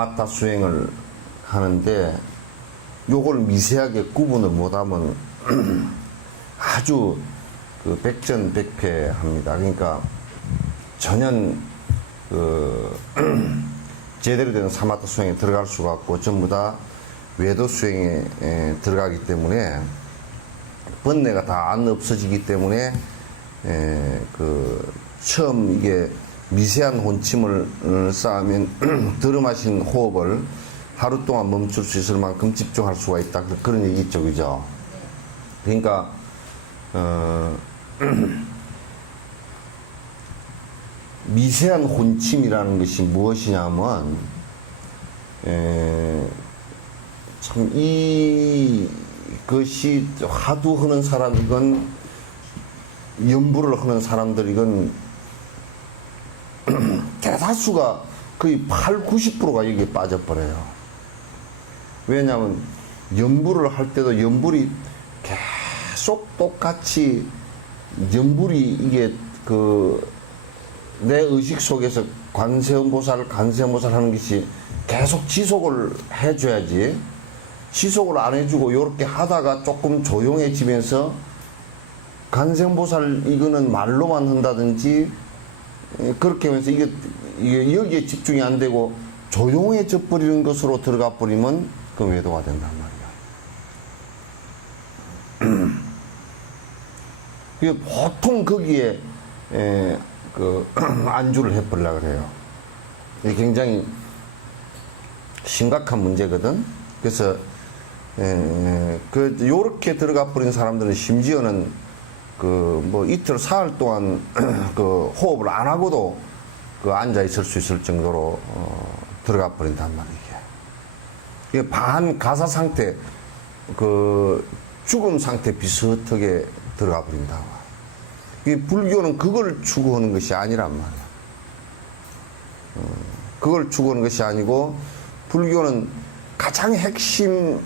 사마타 수행을 하는데 요걸 미세하게 구분을 못하면 아주 그 백전백패합니다. 그러니까 전혀 그 제대로 된 사마타 수행에 들어갈 수가 없고 전부 다 외도 수행에 들어가기 때문에 번뇌가 다 안 없어지기 때문에 그 처음 이게 미세한 혼침을 쌓으면 들음하신 호흡을 하루 동안 멈출 수 있을 만큼 집중할 수가 있다. 그런 얘기 있죠, 그죠? 그러니까 미세한 혼침이라는 것이 무엇이냐면 참 이것이 하도 하는 사람, 이건 연부를 하는 사람들, 이건 대다수가 거의 80~90%가 여기에 빠져버려요. 왜냐하면 연부를 할 때도 연불이 계속 똑같이 연불이 이게 그 내 의식 속에서 관세음보살 하는 것이 계속 지속을 해줘야지, 지속을 안 해주고 요렇게 하다가 조금 조용해지면서 관세음보살 이거는 말로만 한다든지 그렇게 하면서 이게 여기에 집중이 안 되고 조용해져 버리는 것으로 들어가 버리면 그 외도가 된단 말이야. 보통 거기에 그 안주를 해버리려고 그래요. 이게 굉장히 심각한 문제거든. 그래서 그 요렇게 들어가 버린 사람들은 심지어는 그 뭐 이틀 사흘 동안 그 호흡을 안 하고도 그 앉아 있을 수 있을 정도로 들어가 버린단 말이에요. 이게 반가사 상태, 그 죽음 상태 비슷하게 들어가 버린다. 이 불교는 그걸 추구하는 것이 아니란 말이야. 그걸 추구하는 것이 아니고, 불교는 가장 핵심이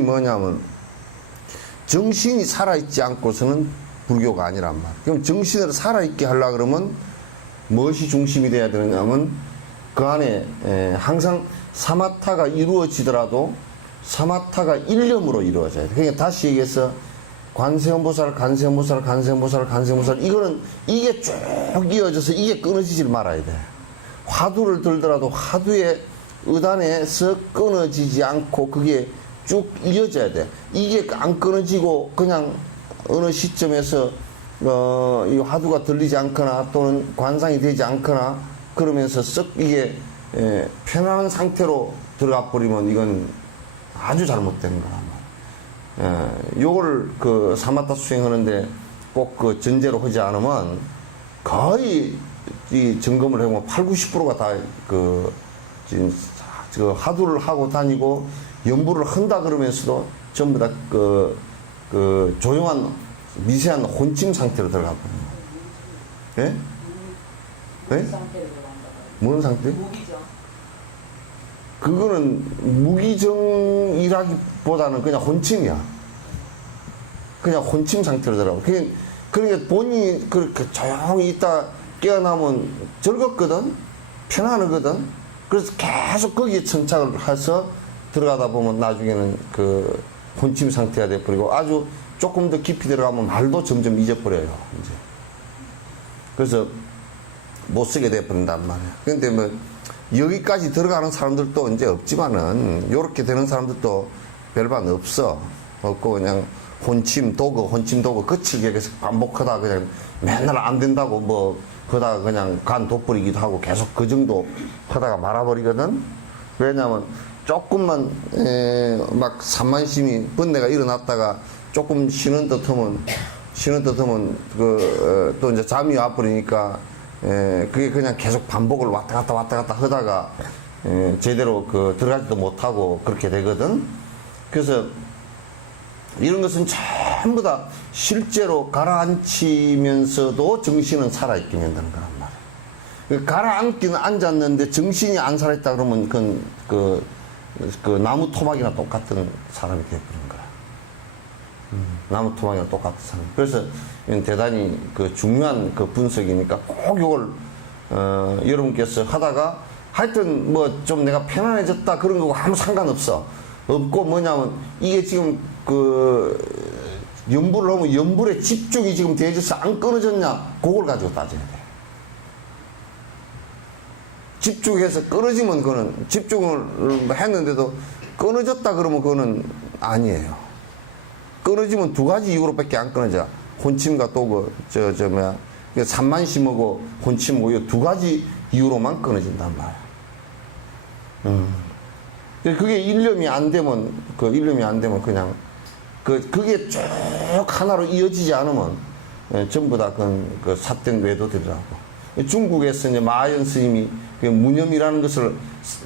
뭐냐면 정신이 살아있지 않고서는 불교가 아니란 말이야. 그럼 정신을 살아있게 하려고 그러면 무엇이 중심이 돼야 되느냐면 그 안에 항상 사마타가 이루어지더라도 사마타가 일념으로 이루어져야 돼. 그러니까 다시 얘기해서 관세음보살, 이거는 이게 쭉 이어져서 이게 끊어지질 말아야 돼. 화두를 들더라도 화두의 의단에서 끊어지지 않고 그게 쭉 이어져야 돼. 이게 안 끊어지고 그냥 어느 시점에서 이 화두가 들리지 않거나 또는 관상이 되지 않거나 그러면서 썩 이게 편안한 상태로 들어가 버리면 이건 아주 잘못된 거야. 요걸 그 사마타 수행하는데 꼭 그 전제로 하지 않으면 거의 이 점검을 해보면 80~90%가 다 지금 그 하두를 하고 다니고 연부를 한다 그러면서도 전부 다 그 조용한 미세한 혼침 상태로 들어가 버려요. 예? 예? 무슨 상태? 무기정. 그거는 무기정이라기보다는 그냥 혼침이야. 그냥 혼침 상태로 들어가고. 그러니까 본인이 그렇게 조용히 있다 깨어나면 즐겁거든? 편안하거든? 그래서 계속 거기에 정착을 해서 들어가다 보면 나중에는 그 혼침 상태가 돼버리고 아주 조금 더 깊이 들어가면 말도 점점 잊어버려요. 이제. 그래서 못 쓰게 돼버린단 말이야. 근데 뭐 여기까지 들어가는 사람들도 이제 없지만은 요렇게 되는 사람들도 별반 없어. 없고 그냥 혼침 도구 거칠게 계속 반복하다 그냥 맨날 안 된다고 뭐 그러다가 그냥 간 돋버리기도 하고 계속 그 정도 하다가 말아버리거든. 왜냐면 조금만 막 산만심이 번뇌가 일어났다가 조금 쉬는 듯 하면 또 이제 잠이 와버리니까 그게 그냥 계속 반복을 왔다 갔다 하다가 제대로 들어가지도 못하고 그렇게 되거든. 그래서 이런 것은 전부 다 실제로 가라앉히면서도 정신은 살아있게 만드는 거란 말이야. 가라앉기는 앉았는데 정신이 안 살아있다 그러면 그 나무 토막이나 똑같은 사람이 되어버린 거야. 나무 토막이랑 똑같은 사람. 그래서 이건 대단히 중요한 분석이니까 꼭 이걸 여러분께서 하다가 하여튼 뭐 좀 내가 편안해졌다 그런 거고 아무 상관없어. 없고 뭐냐면 이게 지금 연불을 하면 연불에 집중이 지금 되어져서 안 끊어졌냐 그걸 가지고 따져야 돼. 집중해서 끊어지면 그거는 집중을 했는데도 끊어졌다 그러면 그거는 아니에요. 끊어지면 두 가지 이유로밖에 안 끊어져. 혼침과 또 산만심하고 혼침하고 이 두 가지 이유로만 끊어진단 말이야. 그게 일념이 안 되면 그냥 그게 쭉 하나로 이어지지 않으면 전부 다 그 삿된 외도들이라고. 중국에서 이제 마하연 스님이 무념이라는 것을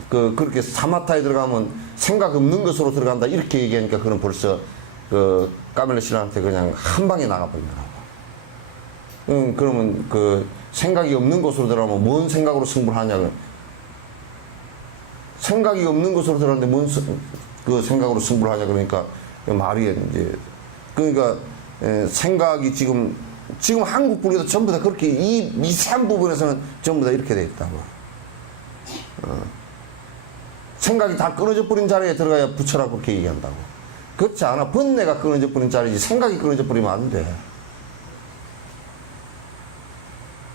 그렇게 사마타에 들어가면 생각 없는 것으로 들어간다 이렇게 얘기하니까 그는 벌써 까멜레 신랑한테 그냥 한 방에 나가버리더라고. 그러면 생각이 없는 곳으로 들어가면 뭔 생각으로 승부를 하냐고. 생각이 없는 곳으로 들어가는데 뭔 생각으로 승부를 하냐 그러니까 말이 이제 그러니까 생각이 지금 한국 분위기도 전부 다 그렇게 이 미세한 부분에서는 전부 다 이렇게 돼 있다고. 생각이 다 끊어져 버린 자리에 들어가야 부처라고 그렇게 얘기한다고. 그렇지 않아. 번뇌가 끊어져 버린 자리지 생각이 끊어져 버리면 안 돼.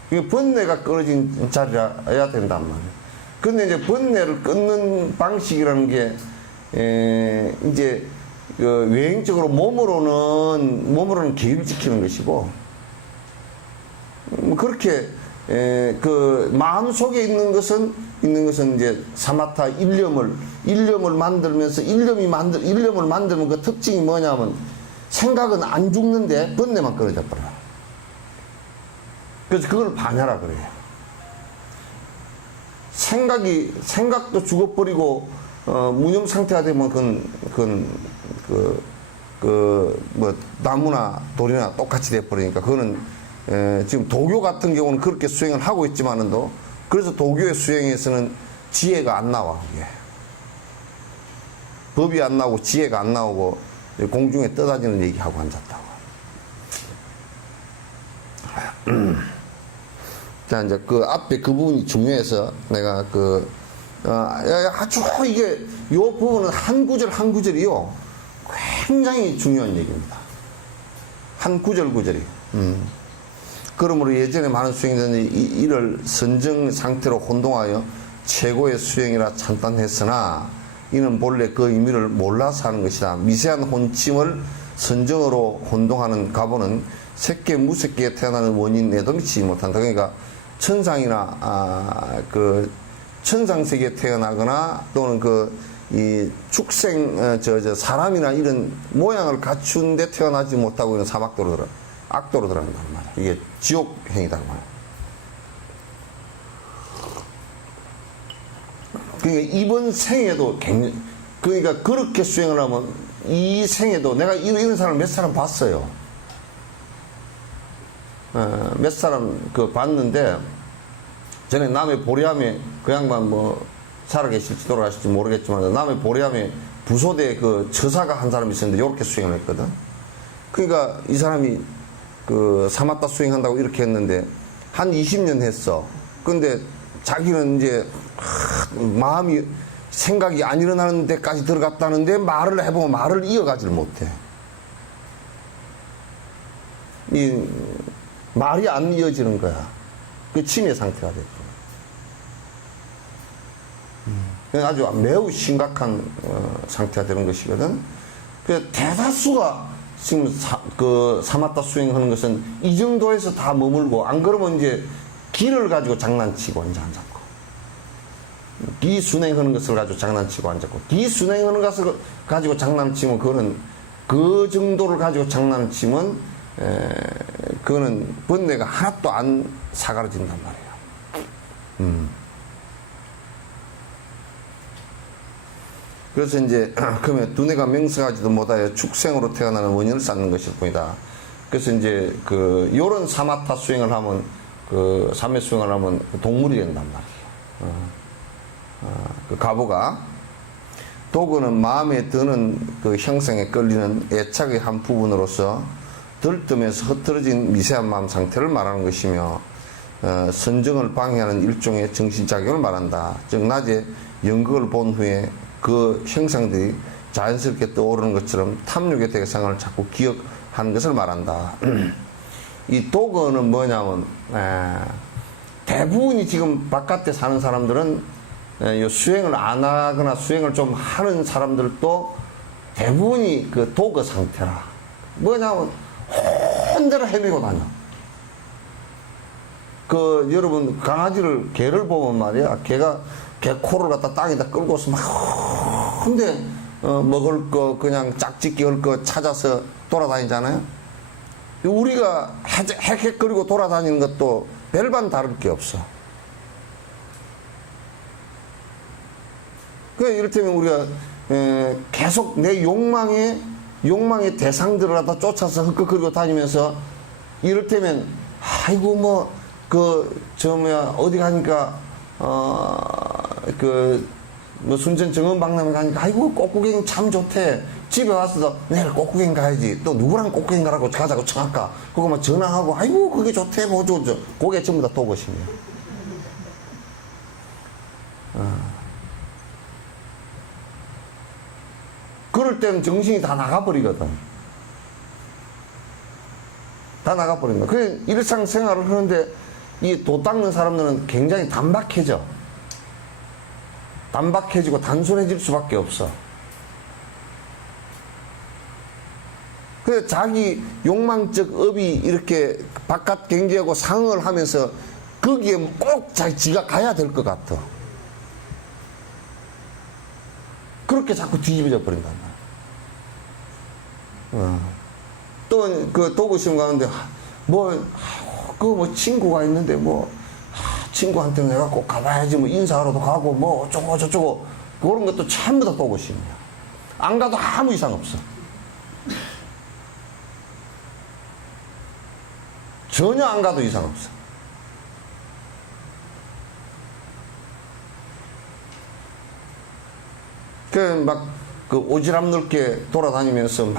이게 번뇌가 끊어진 자리여야 된단 말이야. 근데 이제 번뇌를 끊는 방식이라는 게 이제 외형적으로 몸으로는 계율 지키는 것이고 그렇게 마음 속에 있는 것은 이제 사마타 일념을 만들면서 일념을 만들면 그 특징이 뭐냐면 생각은 안 죽는데 번뇌만 끊어져 버려. 그래서 그걸 반야라 그래요. 생각도 죽어버리고 무념 상태가 되면 뭐 나무나 돌이나 똑같이 돼버리니까 그거는 지금 도교 같은 경우는 그렇게 수행을 하고 있지만은도 그래서 도교의 수행에서는 지혜가 안 나와. 그게. 법이 안 나오고 지혜가 안 나오고 공중에 떠다니는 얘기하고 앉았다고. 자, 이제 앞에 그 부분이 중요해서 내가 아주 이게 요 부분은 한 구절 한 구절이요. 굉장히 중요한 얘기입니다. 한 구절이. 그러므로 예전에 많은 수행자들이 이를 선정 상태로 혼동하여 최고의 수행이라 찬탄했으나 이는 본래 그 의미를 몰라서 하는 것이다. 미세한 혼침을 선정으로 혼동하는 가보는 새끼 무새끼에 태어나는 원인에도 미치지 못한다. 그러니까 천상이나 천상세계에 태어나거나 또는 이 축생 사람이나 이런 모양을 갖춘 데 태어나지 못하고 있는 악도로 들어간단 말이야. 이게 지옥행이다 말이야. 그러니까 이번 생에도 그러니까 그렇게 수행을 하면 이 생에도 내가 이런 사람 몇 사람 봤어요. 몇 사람 봤는데 전에 남의 보리함에 그 양반 뭐 살아계실지 돌아가실지 모르겠지만 남의 보리함에 부소대 처사가 한 사람이 있었는데 이렇게 수행을 했거든. 그러니까 이 사람이 사마타 수행한다고 이렇게 했는데 한 20년 했어. 근데 자기는 이제 마음이 생각이 안 일어나는 데까지 들어갔다는데 말을 해보면 말을 이어가지를 못해. 이 말이 안 이어지는 거야. 그 치매 상태가 됐죠. 아주 매우 심각한 상태가 되는 것이거든. 그 대다수가 지금 사마타 수행하는 것은 이 정도에서 다 머물고 안 그러면 이제 기를 가지고 장난치고 이제 앉았고 기 순행하는 것을 가지고 장난치고 앉았고 기 순행하는 것을 가지고 장난치면 그거는 그 정도를 가지고 장난치면 그거는 번뇌가 하나도 안 사가러진단 말이에요. 그래서 이제 그러면 두뇌가 명성하지도 못하여 축생으로 태어나는 원인을 쌓는 것일 뿐이다. 그래서 이제 요런 사마타 수행을 하면 삼매 수행을 하면 동물이 된단 말이에요. 가부가 도구는 마음에 드는 형성에 끌리는 애착의 한 부분으로서 들뜸에서 흐트러진 미세한 마음 상태를 말하는 것이며 선정을 방해하는 일종의 정신작용을 말한다. 즉 낮에 연극을 본 후에 그 형상들이 자연스럽게 떠오르는 것처럼 탐욕의 대상을 자꾸 기억하는 것을 말한다. 이 도거는 뭐냐면 대부분이 지금 바깥에 사는 사람들은 수행을 안 하거나 수행을 좀 하는 사람들도 대부분이 그 도거 상태라. 뭐냐면 혼자라 헤매고 다녀. 그 여러분 개를 보면 말이야, 개 코를 갖다 땅에다 끌고서 막 근데 먹을 거 그냥 짝짓기 할 거 찾아서 돌아다니잖아요. 우리가 헥헥거리고 돌아다니는 것도 별반 다를 게 없어. 그러니까 이를테면 우리가 계속 내 욕망의 대상들을 갖다 쫓아서 흑흑거리고 다니면서 이를테면 아이고 뭐 어디 가니까 뭐 순천 정원박람회 가니까 아이고 꽃구경 참 좋대. 집에 와서도 내일 꽃구경 가야지. 또 누구랑 꽃구경 가라고 가자고 청할까. 그거 막 전화하고 아이고 그게 좋대 뭐 어쩌고 그게 전부 다 도것입니다. 그럴 때는 정신이 다 나가버리거든. 다 나가버린다. 그래 일상생활을 하는데 이 도 닦는 사람들은 굉장히 단박해지고 단순해질 수밖에 없어. 그래서 자기 욕망적 업이 이렇게 바깥 경제하고 상응을 하면서 거기에 꼭 지가 가야 될 것 같아. 그렇게 자꾸 뒤집어져 버린단 말이야. 또 그 도구시험 가는데 뭐 친구가 있는데 친구한테는 내가 꼭 가봐야지 뭐 인사하러도 가고 뭐 어쩌고 저쩌고 그런 것도 전부 다 도구시험이야. 안 가도 아무 이상 없어. 전혀 안 가도 이상 없어. 오지랖 넓게 돌아다니면서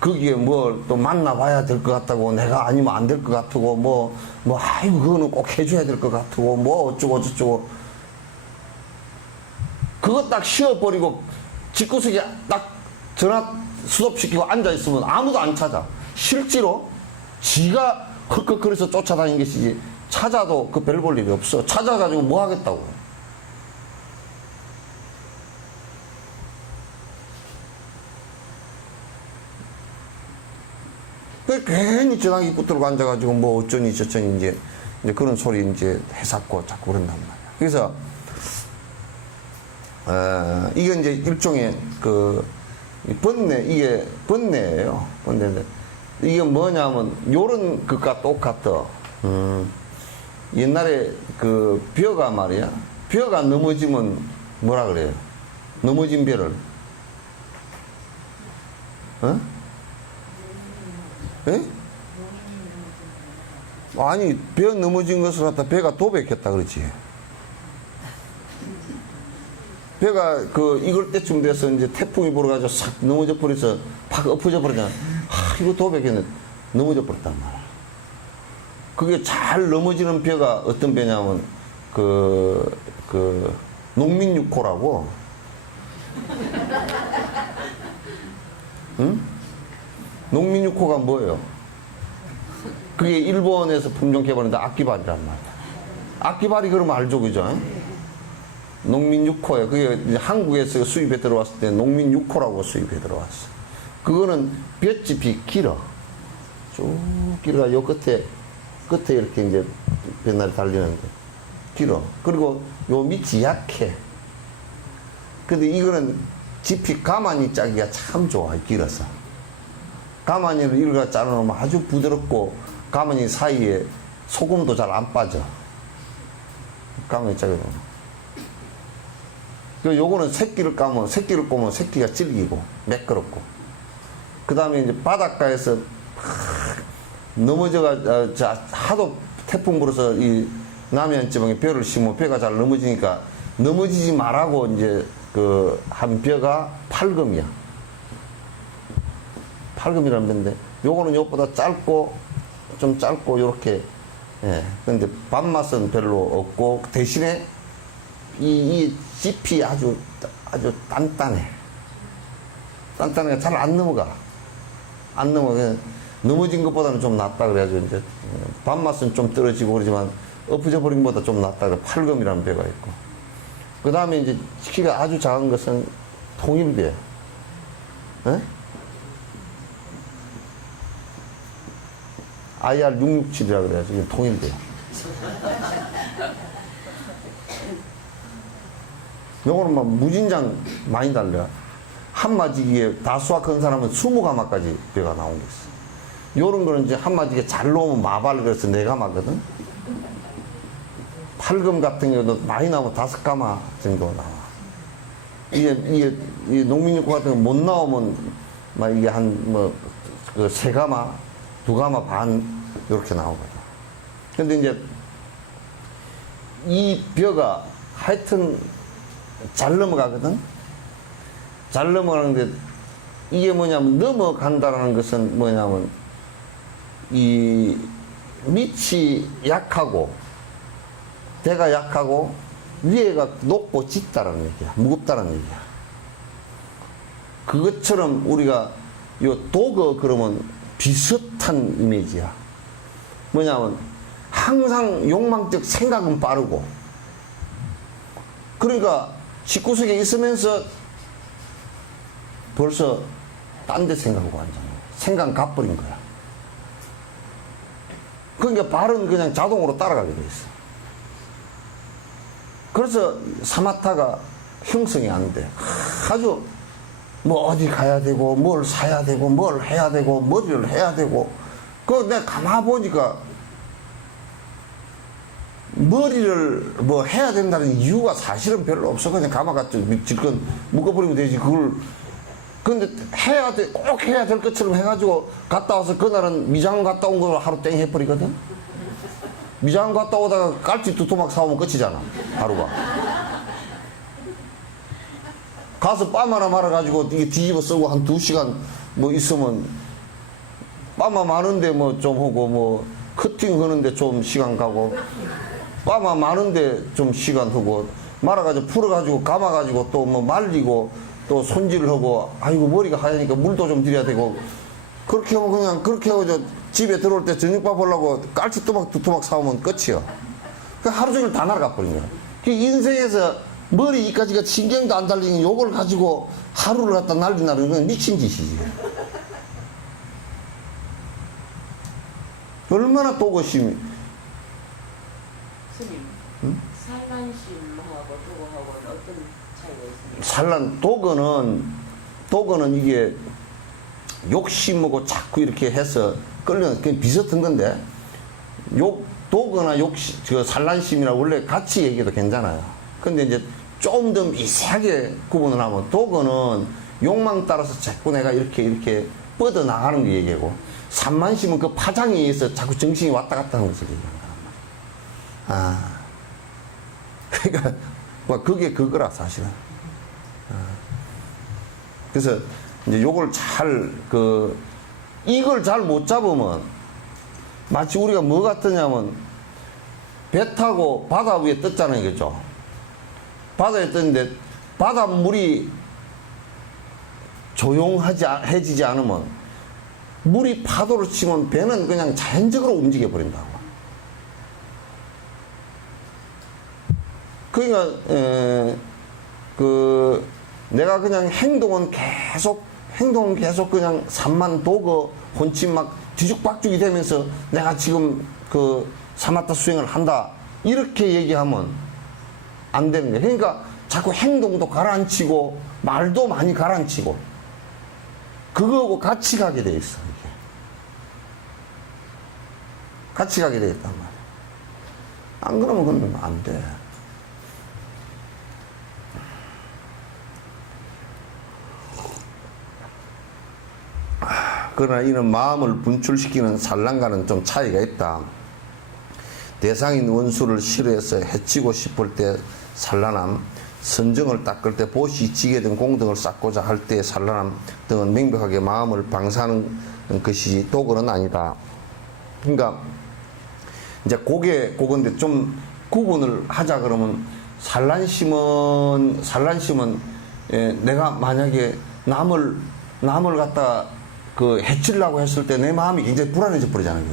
거기에 뭘 또 만나봐야 될 것 같다고 내가 아니면 안 될 것 같고 아이고 그거는 꼭 해줘야 될 것 같고 뭐 어쩌고 저쩌고 그거 딱 쉬어버리고 집구석에 딱 전화 스톱시키고 앉아있으면 아무도 안 찾아. 실제로 지가 헐컥거려서 쫓아다니는 것이지 찾아도 그 별 볼 일이 없어. 찾아가지고 뭐 하겠다고. 괜히 전화기 붙들고 앉아가지고 뭐 어쩌니 저쩌니 이제 그런 소리 이제 해삭고 자꾸 그런단 말이야. 그래서 이게 이제 일종의 이게 번뇌예요. 번뇌인데 이게 뭐냐면 요런 것과 똑같아. 옛날에 벼가 말이야. 벼가 넘어지면 뭐라 그래요? 넘어진 벼를 에? 아니 벼 넘어진 것을 갖다 벼가 도백했다 그러지. 벼가 이걸 때쯤 돼서 이제 태풍이 불어가지고 싹 넘어져 버려서 팍 엎어져 버리잖아. 이거 도백했네. 넘어져 버렸단 말이야. 그게 잘 넘어지는 벼가 어떤 벼냐면 농민 6호라고. 응? 농민 6호가 뭐예요? 그게 일본에서 품종 개발했는데 악기발이란 말이야. 악기발이 그러면 알죠, 그죠? 농민 6호예요. 그게 이제 한국에서 수입에 들어왔을 때 농민 6호라고 수입에 들어왔어. 그거는 볏짚이 길어. 쭉 길어가 요 끝에 이렇게 이제 뱃날이 달리는데 길어. 그리고 요 밑이 약해. 근데 이거는 짚이 가만히 짜기가 참 좋아, 길어서. 가마니를 일가 자르면 아주 부드럽고 가마니 사이에 소금도 잘 안 빠져. 가마니 짜게 되면. 요거는 새끼를 꼬면 새끼가 질기고 매끄럽고. 그 다음에 이제 바닷가에서 하도 태풍 불어서 이 남해안 지방에 벼를 심으면 벼가 잘 넘어지니까 넘어지지 말라고 이제 한 벼가 팔금이야. 팔금이라는 벼인데 요거는 요것보다 좀 짧고 요렇게 예. 근데 밥맛은 별로 없고, 대신에 이 짚이 아주 단단해. 단단해. 잘 안 넘어가. 안 넘어가. 넘어진 것보다는 좀 낫다 그래가지고, 이제, 밥맛은 좀 떨어지고 그러지만, 엎어져 버린 것보다 좀 낫다 그래. 팔금이라는 배가 있고. 그 다음에 이제 키가 아주 작은 것은 통일배. 예? IR667이라 그래가지고, 이게 통일배. 요거는 막 무진장 많이 달려. 한 마지기에 다 수확한 사람은 20가마까지 배가 나온 게 있어. 요런 거는 이제 한 마지기에 잘 놓으면 마발 그래서 4가마거든. 팔금 같은 경우도 많이 나오면 5가마 정도 나와. 이게 농민육고 같은 거 못 나오면 막 이게 그 3가마, 2가마 반 이렇게 나오거든. 근데 이제 이 벼가 하여튼 잘 넘어가거든. 잘 넘어가는데 이게 뭐냐면 넘어간다라는 것은 뭐냐면 이 밑이 약하고 대가 약하고 위에가 높고 짙다라는 얘기야. 무겁다라는 얘기야. 그것처럼 우리가 요 도거 그러면 비슷한 이미지야. 뭐냐면 항상 욕망적 생각은 빠르고 그러니까 19세기에 있으면서 벌써 딴 데 생각하고 완전 생각 가버린 거야. 그러니까 발은 그냥 자동으로 따라가게 돼 있어. 그래서 사마타가 형성이 안 돼. 아주 뭐 어디 가야 되고 뭘 사야 되고 뭘 해야 되고 머리를 해야 되고 그 내가 가만 보니까 머리를 뭐 해야 된다는 이유가 사실은 별로 없어. 그냥 가마같이 질끈 묶어버리면 되지. 그걸 근데 해야 돼, 꼭 해야 될 것처럼 해가지고 갔다 와서 그날은 미장 갔다 온 거 하루 땡 해버리거든. 미장 갔다 오다가 깔치 2토막 사오면 끝이잖아, 하루가. 가서 빰 하나 말아가지고 이게 뒤집어 쓰고 한 2시간 뭐 있으면 빰아 마는데 뭐 좀 하고 뭐 커팅 하는데 좀 시간 가고 빰아 마는데 좀 시간 하고 말아가지고 풀어가지고 감아가지고 또 뭐 말리고 또 손질을 하고 아이고 머리가 하얘니까 물도 좀 드려야 되고 그렇게 하면 그냥 그렇게 하고 저 집에 들어올 때 저녁밥 하려고 깔치 토막 2토막 사오면 끝이요. 그 하루 종일 다 날아가 버린 거야. 그 인생에서 머리 이까지가 신경도 안 달리는 요걸 가지고 하루를 갖다 날리나는 건 미친 짓이지. 얼마나 또고심이. 스님, 응? 산란심하고 도거하고 어떤 차이가 있습니까? 산란 도거는 이게 욕심하고 자꾸 이렇게 해서 끌려 그냥 비슷한 건데 도거나 그 산란심이랑 원래 같이 얘기해도 괜찮아요. 근데 이제 좀 더 미세하게 구분을 하면 도거는 욕망 따라서 자꾸 내가 이렇게 뻗어 나가는 게 얘기고 산만심은 그 파장에 의해서 자꾸 정신이 왔다 갔다 하는 것을 얘기하는 거야. 그러니까 뭐 그게 그거라 사실은. 그래서 이제 요걸 이걸 잘 못 잡으면 마치 우리가 뭐 같으냐면 배 타고 바다 위에 떴잖아요, 그죠? 바다에 떴는데 바닷물이 조용해지지 않으면 물이 파도를 치면 배는 그냥 자연적으로 움직여 버린다고. 그러니까 내가 그냥 행동은 계속 그냥 산만 도거 혼침 막 뒤죽박죽이 되면서 내가 지금 그 사마타 수행을 한다 이렇게 얘기하면 안 되는 거예요. 그러니까 자꾸 행동도 가라앉히고 말도 많이 가라앉히고 그거하고 같이 가게 돼 있어. 이게. 같이 가게 돼 있단 말이야. 안 그러면 그건 안 돼. 그러나 이는 마음을 분출시키는 산란과는 좀 차이가 있다. 대상인 원수를 싫어해서 해치고 싶을 때 산란함, 선정을 닦을 때 보시, 지게 등 공덕을 쌓고자 할 때 산란함 등은 명백하게 마음을 방사하는 것이 도거는 아니다. 그러니까 이제 그건데 좀 구분을 하자 그러면 산란심은 내가 만약에 남을 갖다 그 해치려고 했을 때 내 마음이 굉장히 불안해져 버리잖아요.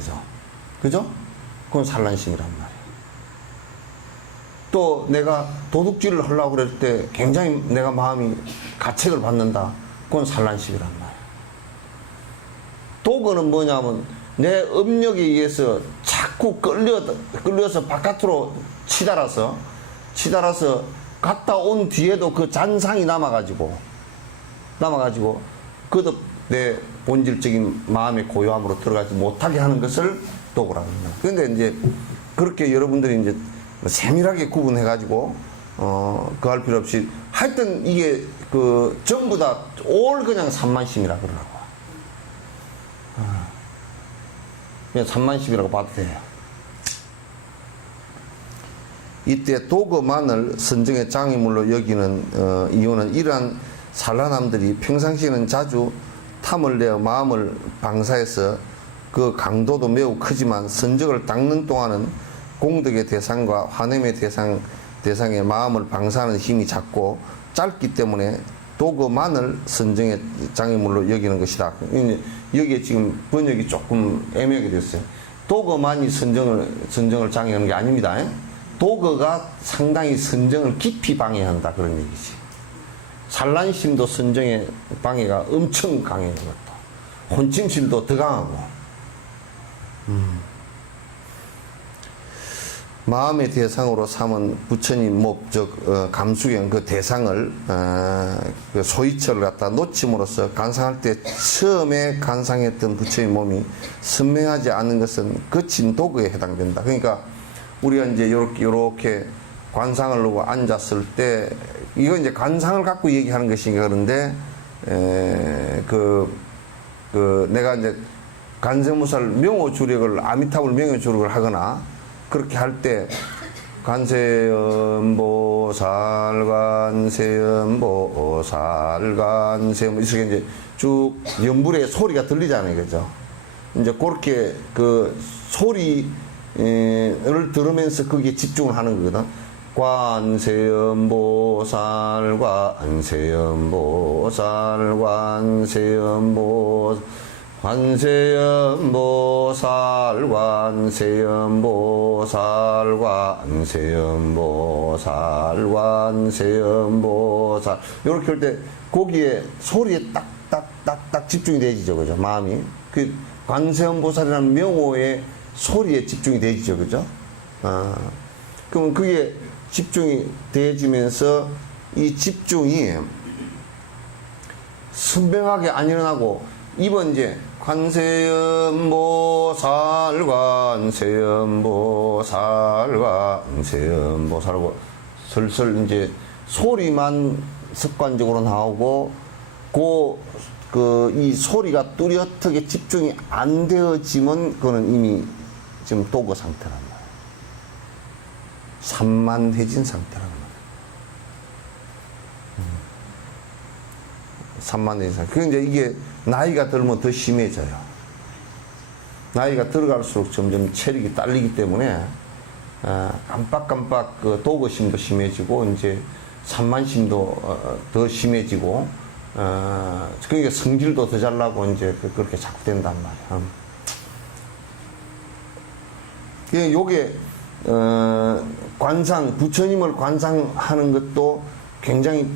그죠? 그건 산란심이란 말이에요. 또 내가 도둑질을 하려고 그럴 때 굉장히 내가 마음이 가책을 받는다. 그건 산란심이란 말이에요. 도거는 뭐냐면 내 업력에 의해서 자꾸 끌려서 바깥으로 치달아서 갔다 온 뒤에도 그 잔상이 남아가지고 그것도 내 본질적인 마음의 고요함으로 들어가지 못하게 하는 것을 도구라고 합니다. 그런데 이제 그렇게 여러분들이 이제 세밀하게 구분해가지고 그 할 필요 없이 하여튼 이게 그 전부 다 올 그냥 산만심이라 그러라고. 그냥 산만심이라고 봐도 돼요. 이때 도거만을 선정의 장애물로 여기는 이유는 이러한 산란함들이 평상시에는 자주 탐을 내어 마음을 방사해서 그 강도도 매우 크지만 선적을 닦는 동안은 공덕의 대상과 화냄의 대상의 마음을 방사하는 힘이 작고 짧기 때문에 도거만을 선정의 장애물로 여기는 것이다. 여기에 지금 번역이 조금 애매하게 됐어요. 도거만이 선정을 장애하는 게 아닙니다. 도거가 상당히 선정을 깊이 방해한다. 그런 얘기지. 산란심도 선정의 방해가 엄청 강해요. 것도. 혼침심도 더 강하고. 마음의 대상으로 삼은 부처님 목, 감수경 그 대상을 그 소이처를 갖다 놓침으로써 간상할 때 처음에 간상했던 부처님 몸이 선명하지 않은 것은 거친 도거에 해당된다. 그러니까 우리가 이제 요렇게 관상을 놓고 앉았을 때 이건 이제 관상을 갖고 얘기하는 것이니까 그런데 내가 이제 관세음보살 명호주력을 아미타불 명호주력을 하거나 그렇게 할 때 관세음보살 이렇게 이제 쭉 연불의 소리가 들리잖아요. 그죠? 이제 그렇게 그 소리를 들으면서 거기에 집중을 하는 거거든. 관세음보살 이렇게 할 때 거기에 소리에 딱딱딱딱 집중이 되지죠. 그죠? 마음이 그 관세음보살이라는 명호의 소리에 집중이 되지죠. 그죠? 그러면 그게 집중이 되어지면서 이 집중이 선명하게 안 일어나고 이번 이제 관세음보살하고 슬슬 이제 소리만 습관적으로 나오고 이 소리가 뚜렷하게 집중이 안 되어지면 그거는 이미 지금 도거 상태란 말이에요. 산만해진 상태란 말이에요. 산만해진 상태. 그런데 이게 나이가 들면 더 심해져요. 나이가 들어갈수록 점점 체력이 딸리기 때문에 깜빡깜빡 그 도거심도 심해지고 이제 산만심도 더 심해지고 그러니까 성질도 더 잘나고 이제 그렇게 자꾸 된단 말이야. 요게 부처님을 관상하는 것도 굉장히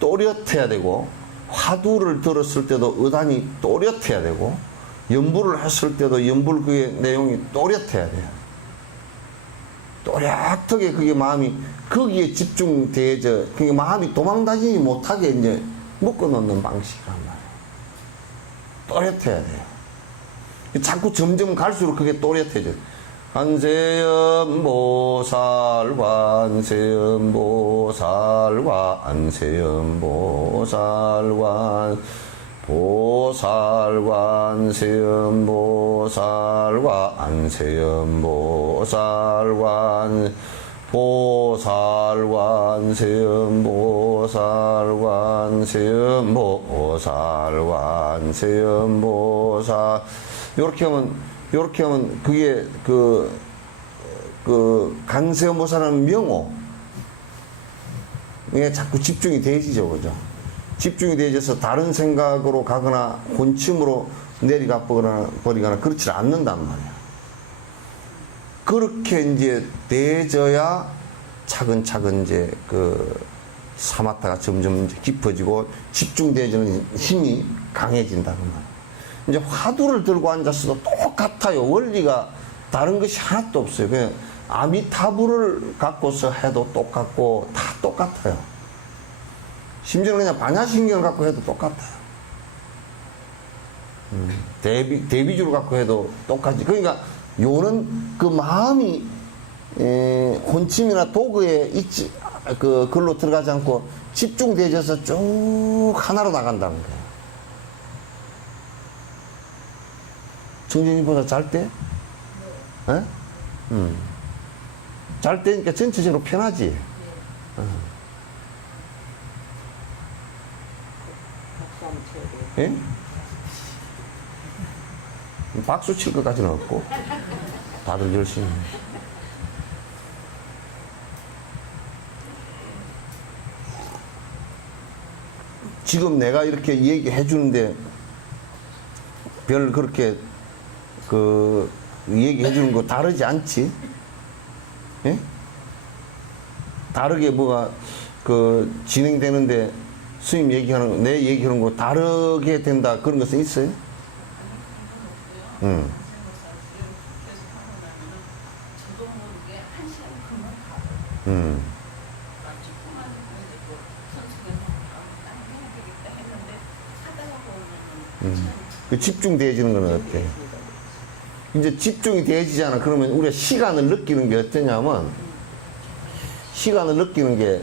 또렷해야 되고 화두를 들었을 때도 의단이 또렷해야 되고 연불을 했을 때도 연불 그의 내용이 또렷해야 돼요. 또렷하게 그게 마음이 거기에 집중되어져 그게 마음이 도망다니지 못하게 이제 묶어놓는 방식이란 말이에요. 또렷해야 돼요. 자꾸 점점 갈수록 그게 또렷해져요. 관세음보살 요렇게 하면 그게 그 간세음보살은 명호에 자꾸 집중이 되지죠, 그죠? 집중이 되어져서 다른 생각으로 가거나 혼침으로 내리가 버리거나 그렇지 않는단 말이야. 그렇게 이제 돼져야 차근차근 이제 그 사마타가 점점 이제 깊어지고 집중되어지는 힘이 강해진다는 말이야. 이제 화두를 들고 앉았어도 똑같아요. 원리가 다른 것이 하나도 없어요. 그냥 아미타불을 갖고서 해도 똑같고 다 똑같아요. 심지어는 그냥 반야신경을 갖고 해도 똑같아요. 대비주를 갖고 해도 똑같지. 그러니까 요는 그 마음이 혼침이나 도구에 있지, 글로 들어가지 않고 집중되어져서 쭉 하나로 나간다는 거예요. 청진이보다 잘 때? 네. 잘 때니까 전체적으로 편하지. 예? 박수 칠 것까지는 없고 다들 열심히. 지금 내가 이렇게 얘기해 주는데 별 그렇게 그 얘기해 주는 거 다르지 않지? 예? 다르게 뭐가 그 진행되는데 스님 얘기하는 거, 내 얘기하는 거 다르게 된다 그런 것은 있어요? 그 집중되어지는 건 어때? 이제 집중이 되어지잖아. 그러면 우리가 시간을 느끼는 게 어떠냐면, 시간을 느끼는 게,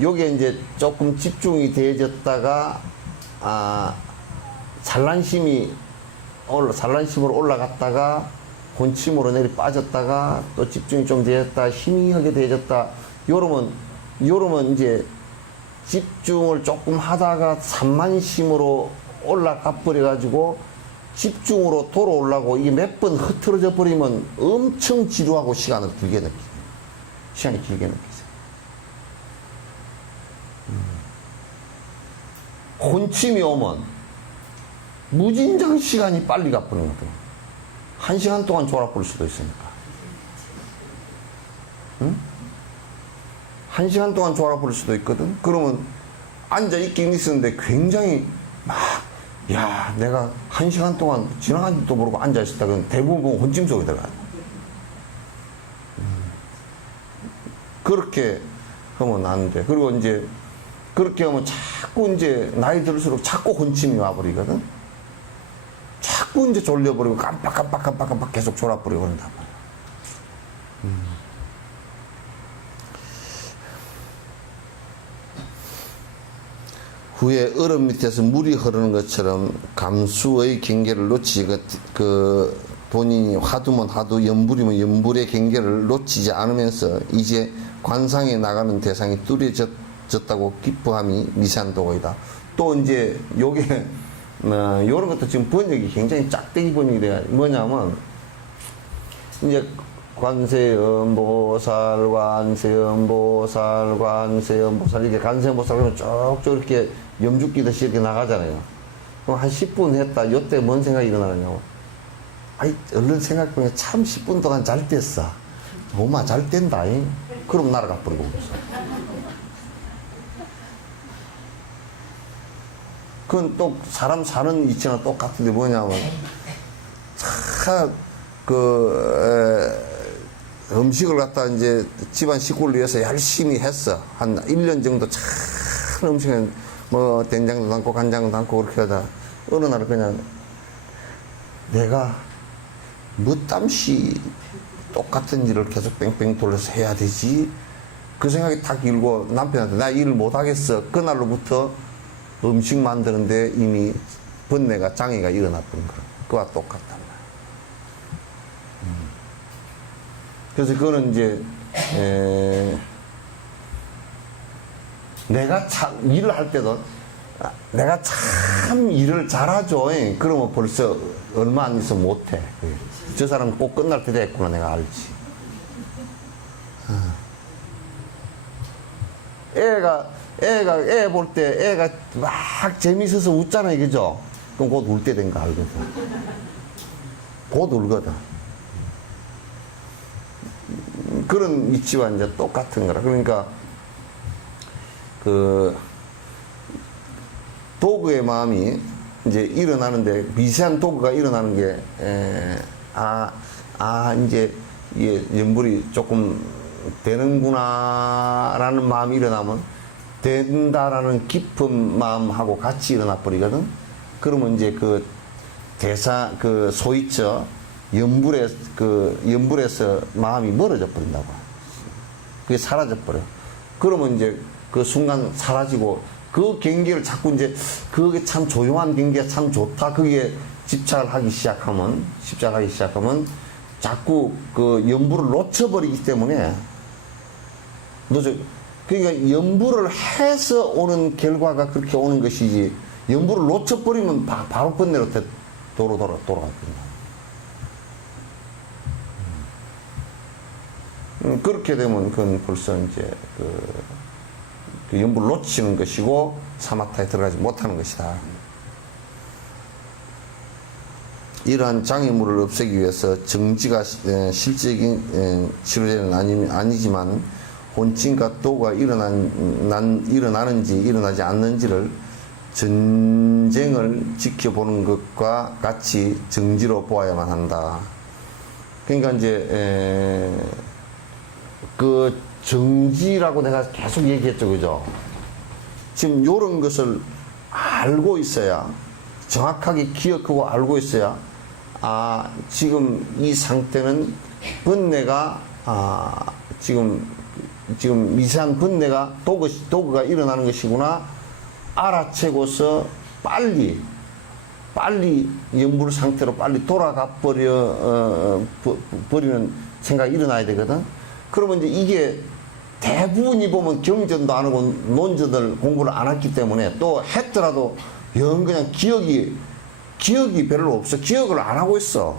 요게 이제 조금 집중이 되어졌다가, 산란심으로 올라갔다가, 혼침으로 내리 빠졌다가, 또 집중이 좀 되었다, 희미하게 되어졌다. 요러면 이제 집중을 조금 하다가 산만심으로 올라가 버려가지고 집중으로 돌아오려고 이게 몇 번 흐트러져 버리면 엄청 지루하고 시간을 길게 느끼죠. 시간이 길게 느끼죠. 혼침이 오면 무진장 시간이 빨리 가버리거든. 1시간 동안 졸아버릴 수도 있으니까. 응? 1시간 동안 졸아버릴 수도 있거든. 그러면 앉아있긴 있었는데 굉장히 막, 야, 내가 1시간 동안 지나간지도 모르고 앉아있었다. 그럼 대부분 혼침 속에 들어가요. 그렇게 하면 안 돼. 그리고 이제, 그렇게 하면 자꾸 이제 나이 들수록 자꾸 혼침이 와버리거든. 자꾸 이제 졸려버리고 깜빡 계속 졸아버리고 그런단 말이야. 후에 얼음 밑에서 물이 흐르는 것처럼 감수의 경계를 놓치지, 본인이 화두면 화두, 연불이면 연불의 경계를 놓치지 않으면서 이제 관상에 나가는 대상이 뚜렷졌다고 기뻐함이 미산도고이다. 또 이제 요게, 요런 것도 지금 번역이 굉장히 짝대기 번역이 돼요. 뭐냐면, 이제 관세음보살, 이렇게 관세음보살 그러면 쭉쭉 이렇게 염죽기듯이 이렇게 나가잖아요. 그럼 한 10분 했다. 요때 뭔 생각이 일어나느냐고. 아이, 얼른 생각해보면 참 10분 동안 잘 뗐어. 엄마 잘 뗀다. 그럼 날아가 버리고 있어. 그건 또 사람 사는 이치나 똑같은데 뭐냐면, 음식을 갖다 이제 집안 식구를 위해서 열심히 했어. 한 1년 정도 참 음식은 뭐 된장도 담고 간장도 담고 그렇게 하다 어느 날 그냥 내가 뭐 땀시 똑같은 일을 계속 뺑뺑 돌려서 해야 되지? 그 생각이 딱 일고 남편한테 나 일을 못 하겠어. 그날로부터 음식 만드는데 이미 번뇌가 장애가 일어나버린 거야. 그와 똑같단 말이야. 그래서 그거는 이제 내가 참 일을 할 때도 내가 참 일을 잘하죠. 그러면 벌써 얼마 안 있어 못해. 저 사람은 꼭 끝날 때 됐구나 내가 알지. 애 볼 때 애가 막 재밌어서 웃잖아요. 그죠? 그럼 곧 울 때 된 거 알거든. 곧 울거든. 그런 위치와 이제 똑같은 거라. 그러니까, 도그의 마음이 이제 일어나는데, 미세한 도그가 일어나는 게, 이제, 이게 연불이 조금 되는구나라는 마음이 일어나면, 된다라는 깊은 마음하고 같이 일어나 버리거든. 그러면 이제 소위처, 연불에서 마음이 멀어져 버린다고. 그게 사라져 버려. 그러면 이제 그 순간 사라지고, 그 경계를 자꾸 이제, 그게 참 조용한 경계가 참 좋다. 거기에 집착을 하기 시작하면, 자꾸 그 연불을 놓쳐버리기 때문에, 그러니까 연불을 해서 오는 결과가 그렇게 오는 것이지, 연불을 놓쳐버리면 바로 번뇌로 돌아가거든요. 그렇게 되면 그건 벌써 이제 그 연불을 놓치는 것이고 사마타에 들어가지 못하는 것이다. 이러한 장애물을 없애기 위해서 정지가 실질적인 치료제는 아니지만 혼침과 도가 일어나는지 일어나지 않는지를 전쟁을 지켜보는 것과 같이 정지로 보아야만 한다. 그러니까 이제 그 정지라고 내가 계속 얘기했죠, 그죠? 지금 이런 것을 알고 있어야, 정확하게 기억하고 알고 있어야, 지금 이 상태는 번뇌가 지금 미세한 번뇌가 도그가 일어나는 것이구나 알아채고서 빨리 연불 상태로 빨리 돌아가 버리는 생각이 일어나야 되거든. 그러면 이제 이게 대부분이 보면 경전도 안 하고 논전을 공부를 안 했기 때문에, 또 했더라도 영 그냥 기억이 별로 없어. 기억을 안 하고 있어.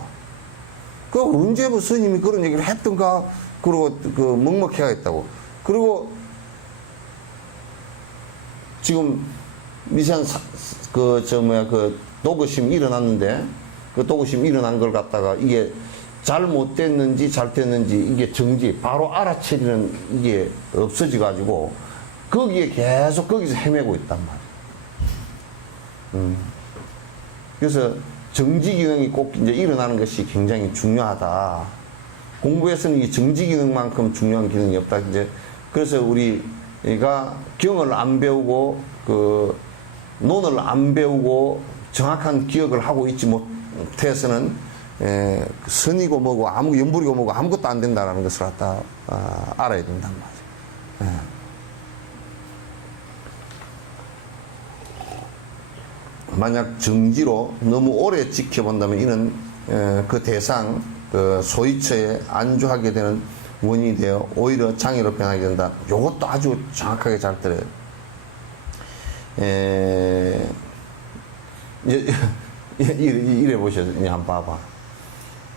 그 언제 뭐 스님이 그런 얘기를 했던가. 그리고 먹먹해 하겠다고. 그리고 지금 미세한 도그심이 일어났는데, 그 도그심이 일어난 걸 갖다가 이게 잘못됐는지 잘 됐는지 이게 정지, 바로 알아채리는 이게 없어져가지고 거기에 계속 거기서 헤매고 있단 말이야. 그래서 정지 기능이 꼭 이제 일어나는 것이 굉장히 중요하다. 공부에서는 이 정지 기능만큼 중요한 기능이 없다. 이제 그래서 우리가 경을 안 배우고 논을 안 배우고 정확한 기억을 하고 있지 못해서는 선이고 뭐고 연불이고 뭐고 아무것도 안 된다라는 것을 갖다 알아야 된단 말이에요. 만약 정지로 너무 오래 지켜본다면 이는 그 대상, 그 소위처에 안주하게 되는 원인이 되어 오히려 장애로 변하게 된다. 이것도 아주 정확하게 잘 들어요. 이래 보셔서 한번 봐봐.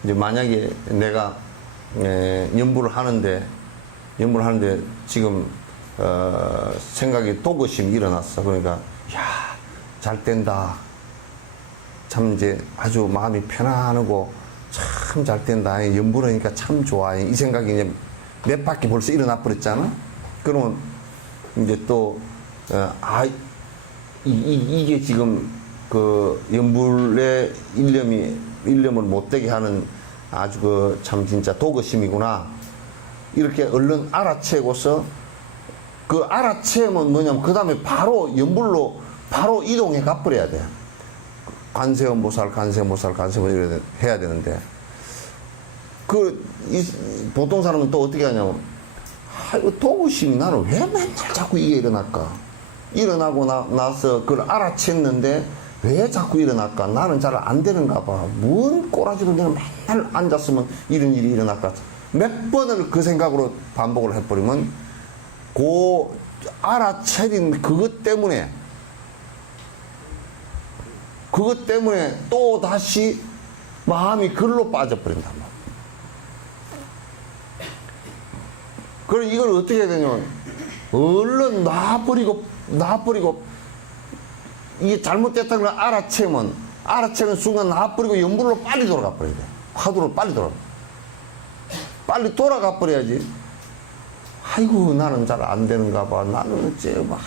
이제 만약에 내가 연불을 하는데 지금 생각이 도그심이 일어났어. 그러니까 잘 된다. 참 이제 아주 마음이 편안하고 참 잘 된다. 연불하니까 참 좋아. 이 생각이 이제 몇 바퀴 벌써 일어나 버렸잖아. 그러면 이제 또 이게 지금 그 연불의 일념을 못되게 하는 아주 참 진짜 도그심이구나. 이렇게 얼른 알아채고서 그 알아채면 뭐냐면 그 다음에 바로 연불로 바로 이동해 가버려야 돼. 관세음보살 해야 되는데, 보통 사람은 또 어떻게 하냐면, 도구심이 나는 왜 맨날 자꾸 이게 일어날까? 일어나고 나서 그걸 알아챘는데 왜 자꾸 일어날까? 나는 잘 안 되는가 봐. 뭔 꼬라지도 내가 맨날 앉았으면 이런 일이 일어날까? 몇 번을 그 생각으로 반복을 해버리면 알아차린 그것 때문에 또 다시 마음이 글로 빠져버린단 말이야. 그럼 이걸 어떻게 해야 되냐면, 얼른 놔버리고 이게 잘못됐다는 걸 알아채는 순간 놔버리고 연불로 빨리 돌아가 버려야 돼. 화두로 빨리 돌아가 버려야지. 아이고 나는 잘 안 되는가 봐. 나는 아이고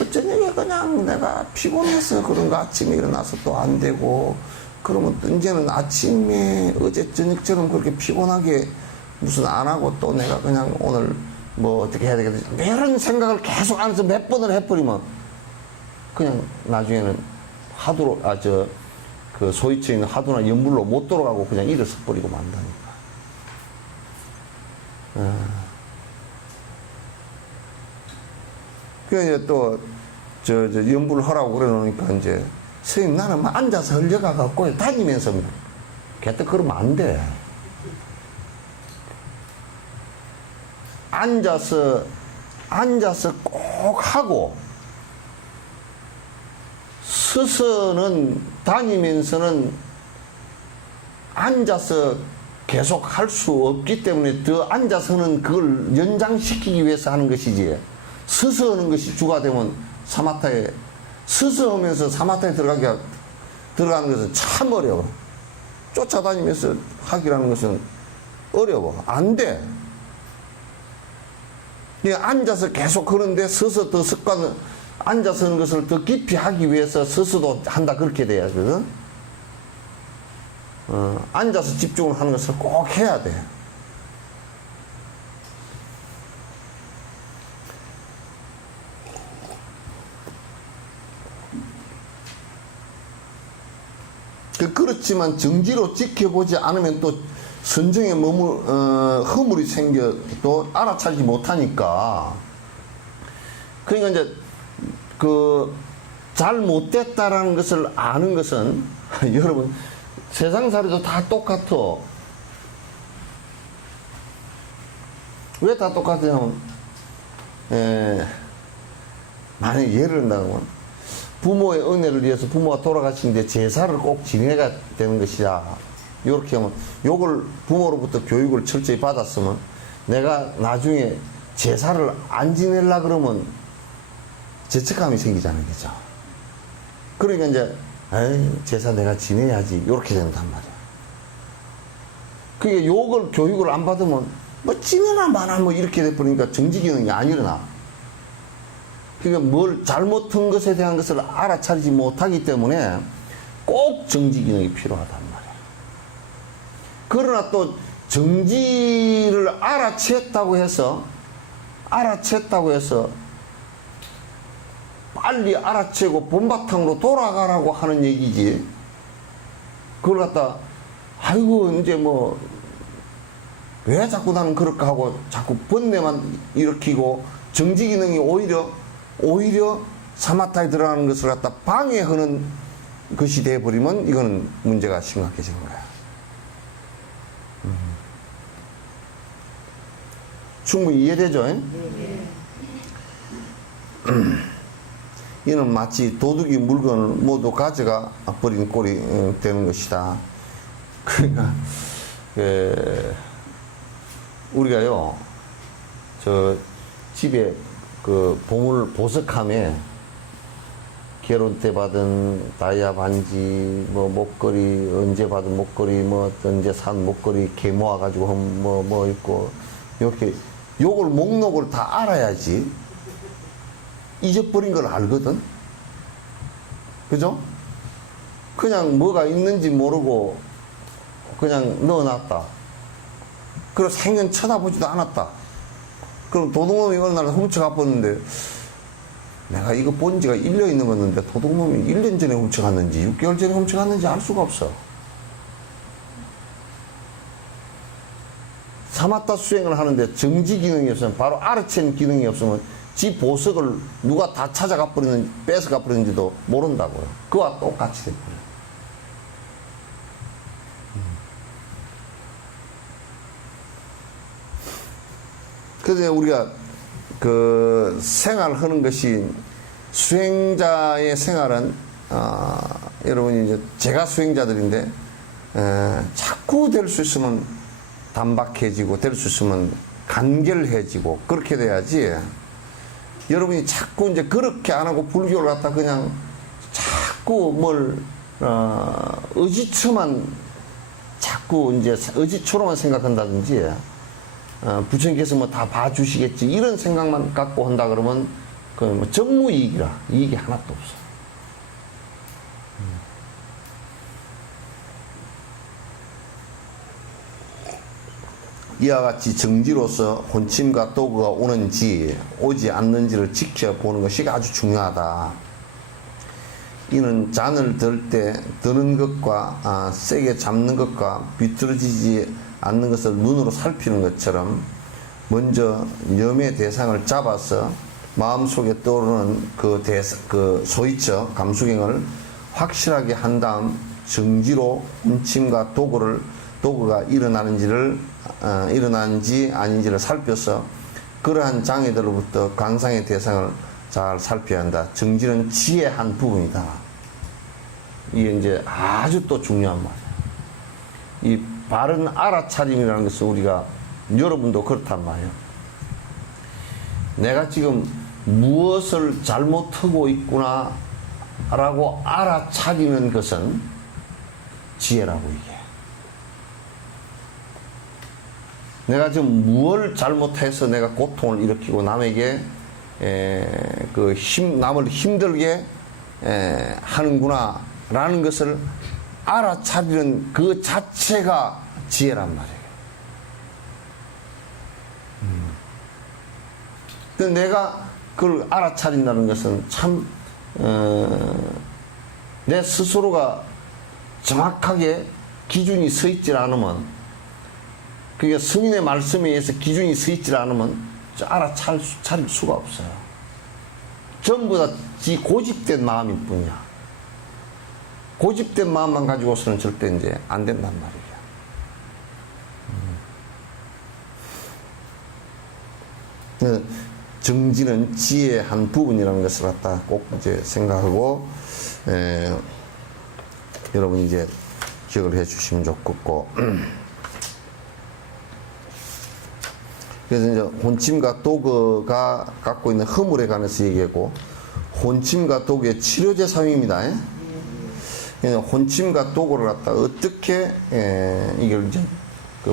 어쩌냐 그냥 내가 피곤해서 그런가. 아침에 일어나서 또 안 되고 그러면 또 이제는 아침에 어제 저녁처럼 그렇게 피곤하게 무슨 안 하고 또 내가 그냥 오늘 뭐 어떻게 해야 되겠다 이런 생각을 계속 안에서 몇 번을 해버리면 그냥 나중에는 화두로 그 소위치에 있는 화두나 연불로 못 돌아가고 그냥 일어서 버리고 만다니까. 그래서 또 연불을 하라고 그래 놓으니까 이제 선생님 나는 막 앉아서 흘려가 갖고 다니면서 걔또 그러면 안 돼. 앉아서 꼭 하고 서서는 다니면서는 앉아서 계속 할 수 없기 때문에 더 앉아서는 그걸 연장시키기 위해서 하는 것이지 서서 하는 것이 주가 되면 사마타에 서서 하면서 사마타에 들어가는 것은 참 어려워. 쫓아다니면서 하기라는 것은 어려워. 안 돼. 앉아서 계속 하는데 서서 더 습관을 앉아서 하는 것을 더 깊이 하기 위해서 서서도 한다 그렇게 돼야 되거든. 앉아서 집중을 하는 것을 꼭 해야 돼. 그렇지만 정지로 지켜보지 않으면 또 선정에 허물이 생겨 또 알아차리지 못하니까. 그러니까 이제 잘못됐다라는 것을 아는 것은 여러분 세상살이도 다 똑같아. 왜 다 똑같냐면 만약에 예를 든다면 부모의 은혜를 위해서 부모가 돌아가시는데 제사를 꼭 지내야 되는 것이야. 이렇게 하면 요걸 부모로부터 교육을 철저히 받았으면 내가 나중에 제사를 안 지내려 그러면 죄책감이 생기잖아요. 그죠? 그러니까 이제 제사 내가 지내야지 이렇게 된단 말이야. 그게 요걸 교육을 안 받으면 뭐 지내나 마나 뭐 이렇게 돼버리니까 정지기능이 안 일어나. 그러니까 뭘 잘못한 것에 대한 것을 알아차리지 못하기 때문에 꼭 정지기능이 필요하단 말이야. 그러나 또 정지를 알아챘다고 해서 빨리 알아채고 본바탕으로 돌아가라고 하는 얘기지. 그걸 갖다 아이고 이제 뭐 왜 자꾸 나는 그럴까 하고 자꾸 번뇌만 일으키고 정지기능이 오히려 사마타에 들어가는 것을 갖다 방해하는 것이 되어버리면 이거는 문제가 심각해지는 거야. 충분히 이해되죠? 이는 마치 도둑이 물건을 모두 가져가 버린 꼴이 되는 것이다. 그러니까 우리가요 집에 보석함에 결혼 때 받은 다이아 반지, 뭐 목걸이, 언제 받은 목걸이, 뭐 언제 산 목걸이 개 모아가지고 뭐 있고, 이렇게 요걸 목록을 다 알아야지 잊어버린 걸 알거든. 그죠? 그냥 뭐가 있는지 모르고 그냥 넣어놨다. 그리고 생전 쳐다보지도 않았다. 그럼 도둑놈이 어느 날 훔쳐가 버렸는데 내가 이거 본 지가 1년이 넘었는데 도둑놈이 1년 전에 훔쳐갔는지 6개월 전에 훔쳐갔는지 알 수가 없어. 사마타 수행을 하는데 정지 기능이 없으면, 바로 알아챈 기능이 없으면 지 보석을 누가 다 찾아가 버리는지 뺏어가 버리는지도 모른다고요. 그와 똑같이 돼버려요. 그래서 우리가 생활하는 것이, 수행자의 생활은 여러분이 이제 제가 수행자들인데 자꾸 될 수 있으면 단박해지고 될 수 있으면 간결해지고 그렇게 돼야지 여러분이 자꾸 이제 그렇게 안 하고 불교를 갖다 그냥 자꾸 의지처만 자꾸 이제 의지처로만 생각한다든지, 부처님께서 뭐 다 봐주시겠지 이런 생각만 갖고 한다 그러면 그 뭐 전무이익이라 이익이 하나도 없어. 이와 같이 정지로서 혼침과 도구가 오는지 오지 않는지를 지켜보는 것이 아주 중요하다. 이는 잔을 들 때 드는 것과 세게 잡는 것과 비틀어지지 않는 것을 눈으로 살피는 것처럼 먼저 염의 대상을 잡아서 마음속에 떠오르는 그 소이처 감수경을 확실하게 한 다음 정지로 혼침과 도구가 일어나는지 아닌지를 살펴서 그러한 장애들로부터 관상의 대상을 잘 살펴야 한다. 정지는 지혜의 한 부분이다. 이게 이제 아주 또 중요한 말이에요. 이 바른 알아차림이라는 것은 우리가 여러분도 그렇단 말이에요. 내가 지금 무엇을 잘못하고 있구나 라고 알아차리는 것은 지혜라고 이게. 내가 지금 무엇을 잘못해서 내가 고통을 일으키고 남에게 남을 힘들게 하는구나 라는 것을 알아차리는 그 자체가 지혜란 말이에요. 근데 내가 그걸 알아차린다는 것은 참 내 스스로가 정확하게 기준이 서 있질 않으면, 그게 스님의 말씀에 의해서 기준이 서 있질 않으면 알아차릴 수가 없어요. 전부 다 지 고집된 마음일 뿐이야. 고집된 마음만 가지고서는 절대 이제 안 된단 말이야. 정지는 지혜의 한 부분이라는 것을 갖다 꼭 이제 생각하고, 여러분이 이제 기억을 해 주시면 좋겠고. 그래서 이제 혼침과 도구가 갖고 있는 허물에 관해서 얘기하고, 혼침과 도구의 치료제 사용입니다. 혼침과 도구를 갖다 어떻게 이걸 이제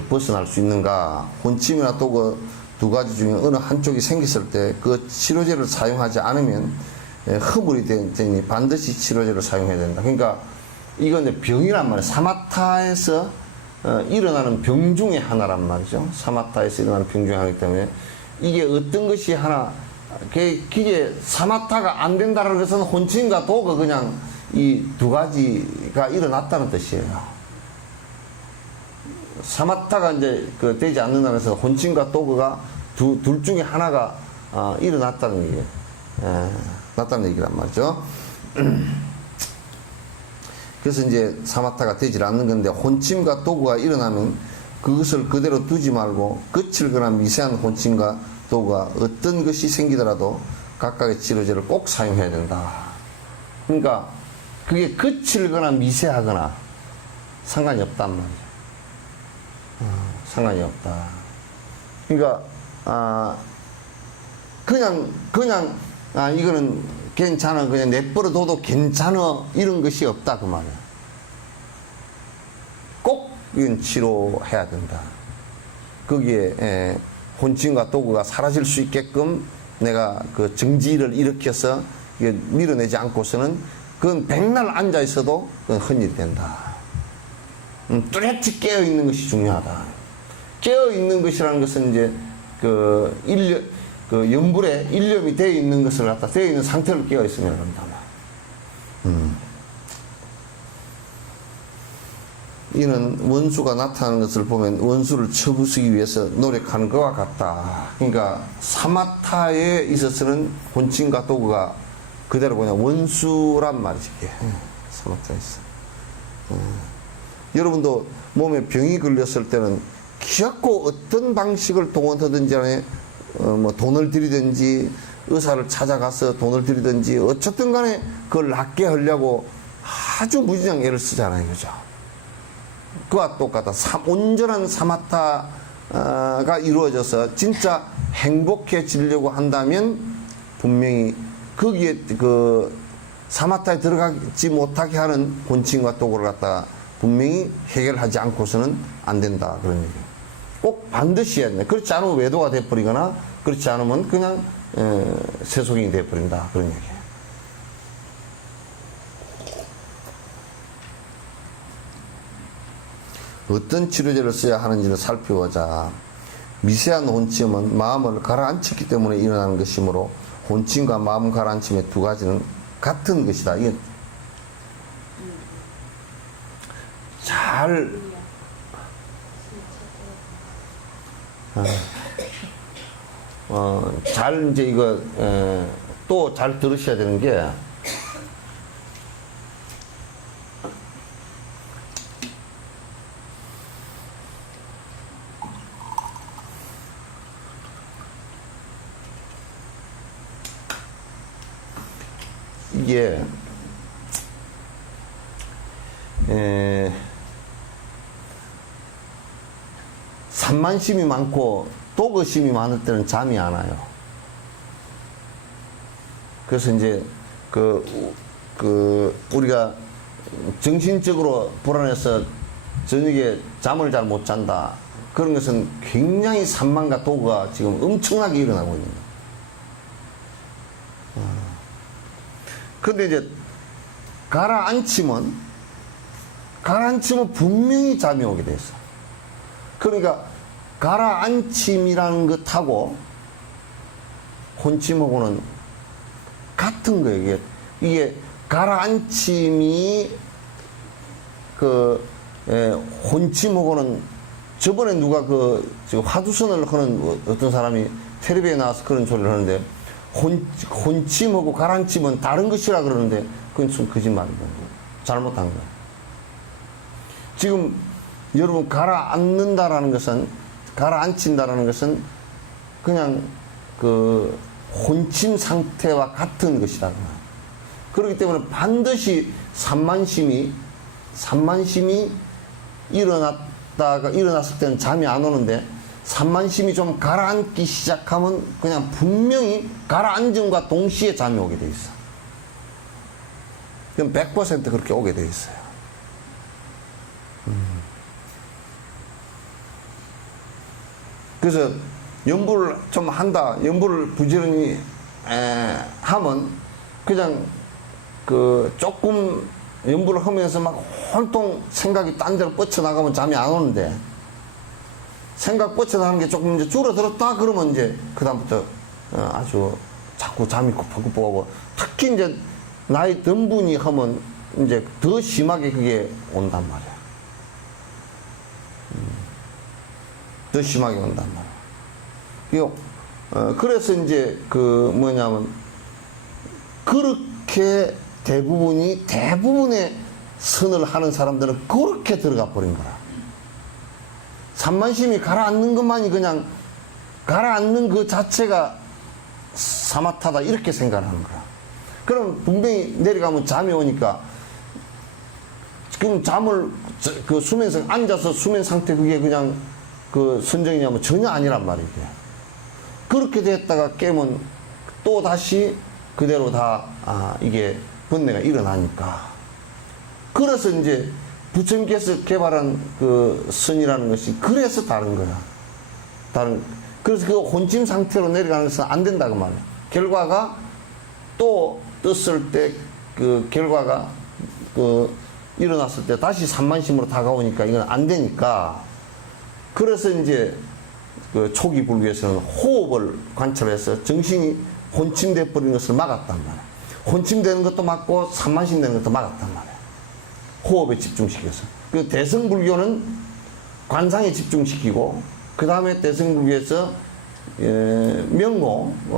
벗어날 수 있는가. 혼침이나 도구 두 가지 중에 어느 한쪽이 생겼을 때 그 치료제를 사용하지 않으면 허물이 되니 반드시 치료제를 사용해야 된다. 그러니까 이건 이제 병이란 말이에요. 사마타에서 일어나는 병 중에 하나란 말이죠. 사마타에서 일어나는 병 중에 하나이기 때문에 이게 어떤 것이 하나, 그게 사마타가 안 된다는 것은 혼침과 도구 그냥 이 두 가지가 일어났다는 뜻이에요. 사마타가 이제 되지 않는다는 것은 혼침과 도구가 둘 중에 하나가 일어났다는 얘기예요. 났다는 얘기란 말이죠. 그래서 이제 사마타가 되질 않는 건데, 혼침과 도구가 일어나면 그것을 그대로 두지 말고 거칠거나 미세한 혼침과 도구가 어떤 것이 생기더라도 각각의 치료제를 꼭 사용해야 된다. 그러니까 그게 거칠거나 미세하거나 상관이 없단 말이죠. 상관이 없다. 그러니까 그냥 이거는 괜찮아, 그냥 내버려둬도 괜찮아, 이런 것이 없다 그 말이야. 꼭 이건 치료해야 된다. 거기에 혼침과 도구가 사라질 수 있게끔 내가 그 정지를 일으켜서 이게 밀어내지 않고서는 그건 백날 앉아 있어도 그건 헛일이 된다. 뚜렷이 깨어 있는 것이 중요하다. 깨어 있는 것이라는 것은 이제 연불에 일념이 되어 있는 것을 갖다 되어 있는 상태로 깨어 있으면 한다. 이는 원수가 나타나는 것을 보면 원수를 쳐부수기 위해서 노력하는 것과 같다. 그러니까 사마타에 있어서는 혼침과 도구가 그대로 그냥 원수란 말이지. 사마타에 있어. 여러분도 몸에 병이 걸렸을 때는 기어코 어떤 방식을 동원하든지 간에 뭐 돈을 들이든지 의사를 찾아가서 돈을 들이든지 어쨌든 간에 그걸 낫게 하려고 아주 무지장 애를 쓰잖아요. 그죠? 그와 똑같다. 온전한 사마타가 이루어져서 진짜 행복해지려고 한다면 분명히 거기에 그 사마타에 들어가지 못하게 하는 곤침과 도구를 갖다가 분명히 해결하지 않고서는 안 된다 그런 얘기예요. 꼭 반드시 해야 된다. 그렇지 않으면 외도가 돼버리거나 그렇지 않으면 그냥 세속인이 돼버린다 그런 얘기예요. 어떤 치료제를 써야 하는지를 살펴보자. 미세한 혼침은 마음을 가라앉혔기 때문에 일어나는 것이므로 혼침과 마음 가라앉힘의 두 가지는 같은 것이다. 이게 잘 잘 이제 이거 또 잘 들으셔야 되는 게 이게 산만심이 많고 도거심이 많을 때는 잠이 안 와요. 그래서 이제 우리가 정신적으로 불안해서 저녁에 잠을 잘 못 잔다. 그런 것은 굉장히 산만과 도가 지금 엄청나게 일어나고 있는 거예요. 근데 이제 가라앉히면 분명히 잠이 오게 돼 있어. 그러니까 가라앉힘이라는 것하고 혼침하고는 같은 거예요. 이게 가라앉힘이 혼침하고는 저번에 누가 지금 화두선을 하는 어떤 사람이 텔레비에 나와서 그런 소리를 하는데 혼침하고 가라앉힘은 다른 것이라 그러는데 그건 좀 거짓말이고 잘못한 거예요. 지금 여러분 가라앉는다라는 것은 그냥 혼침 상태와 같은 것이다. 그렇기 때문에 반드시 산만심이 일어났을 때는 잠이 안 오는데 산만심이 좀 가라앉기 시작하면 그냥 분명히 가라앉음과 동시에 잠이 오게 돼 있어. 그럼 100% 그렇게 오게 돼 있어요. 그래서 연부를 좀 한다, 연부를 부지런히 하면 그냥 조금 연부를 하면서 막 혼통 생각이 딴 데로 뻗쳐나가면 잠이 안 오는데 생각 뻗쳐나가는 게 조금 이제 줄어들었다 그러면 이제 그다음부터 아주 자꾸 잠이 꾸벅꾸벅하고 특히 이제 나이 든 분이 하면 이제 더 심하게 그게 온단 말이야. 더 심하게 온단 말이야. 그래서 이제 뭐냐면 그렇게 대부분의 선을 하는 사람들은 그렇게 들어가 버린 거라. 산만심이 가라앉는 것만이 그냥 가라앉는 그 자체가 사마타다 이렇게 생각하는 거야. 그럼 분명히 내려가면 잠이 오니까 지금 잠을 앉아서 수면 상태 그게 그냥 선정이냐면 전혀 아니란 말이에요. 그렇게 됐다가 깨면 또 다시 그대로 다 이게 번뇌가 일어나니까. 그래서 이제 부처님께서 개발한 선이라는 것이 그래서 다른 거야. 그래서 그 혼침 상태로 내려가는 것은 안 된다고 말이야. 결과가 또 떴을 때 결과가 일어났을 때 다시 산만심으로 다가오니까 이건 안 되니까. 그래서 이제 초기 불교에서는 호흡을 관찰해서 정신이 혼침돼 버리는 것을 막았단 말이야. 혼침되는 것도 막고 산만심 되는 것도 막았단 말이야. 호흡에 집중시켜서. 그 대승불교는 관상에 집중시키고 그 다음에 대승불교에서 명호나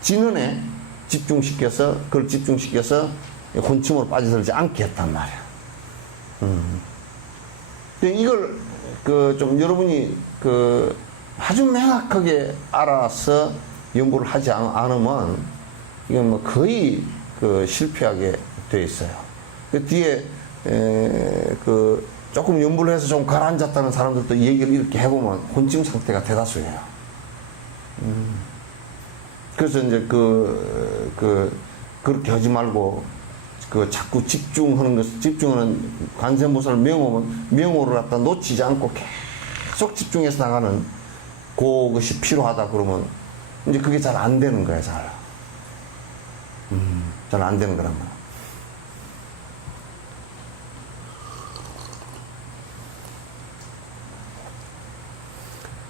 진언에 집중시켜서 그걸 집중시켜서 혼침으로 빠져들지 않게 했단 말이야. 이걸 좀 여러분이 아주 명확하게 알아서 연구를 하지 않으면 이건 뭐 거의 실패하게 돼 있어요. 그 뒤에 조금 연구를 해서 좀 가라앉았다는 사람들도 얘기를 이렇게 해보면 혼침 상태가 대다수예요. 그래서 이제 그렇게 하지 말고, 자꾸 집중하는 관세음보살 명호를 갖다 놓치지 않고 계속 집중해서 나가는 그것이 필요하다 그러면, 이제 그게 잘 안 되는 거야, 잘. 잘 안 되는 거란 말이야.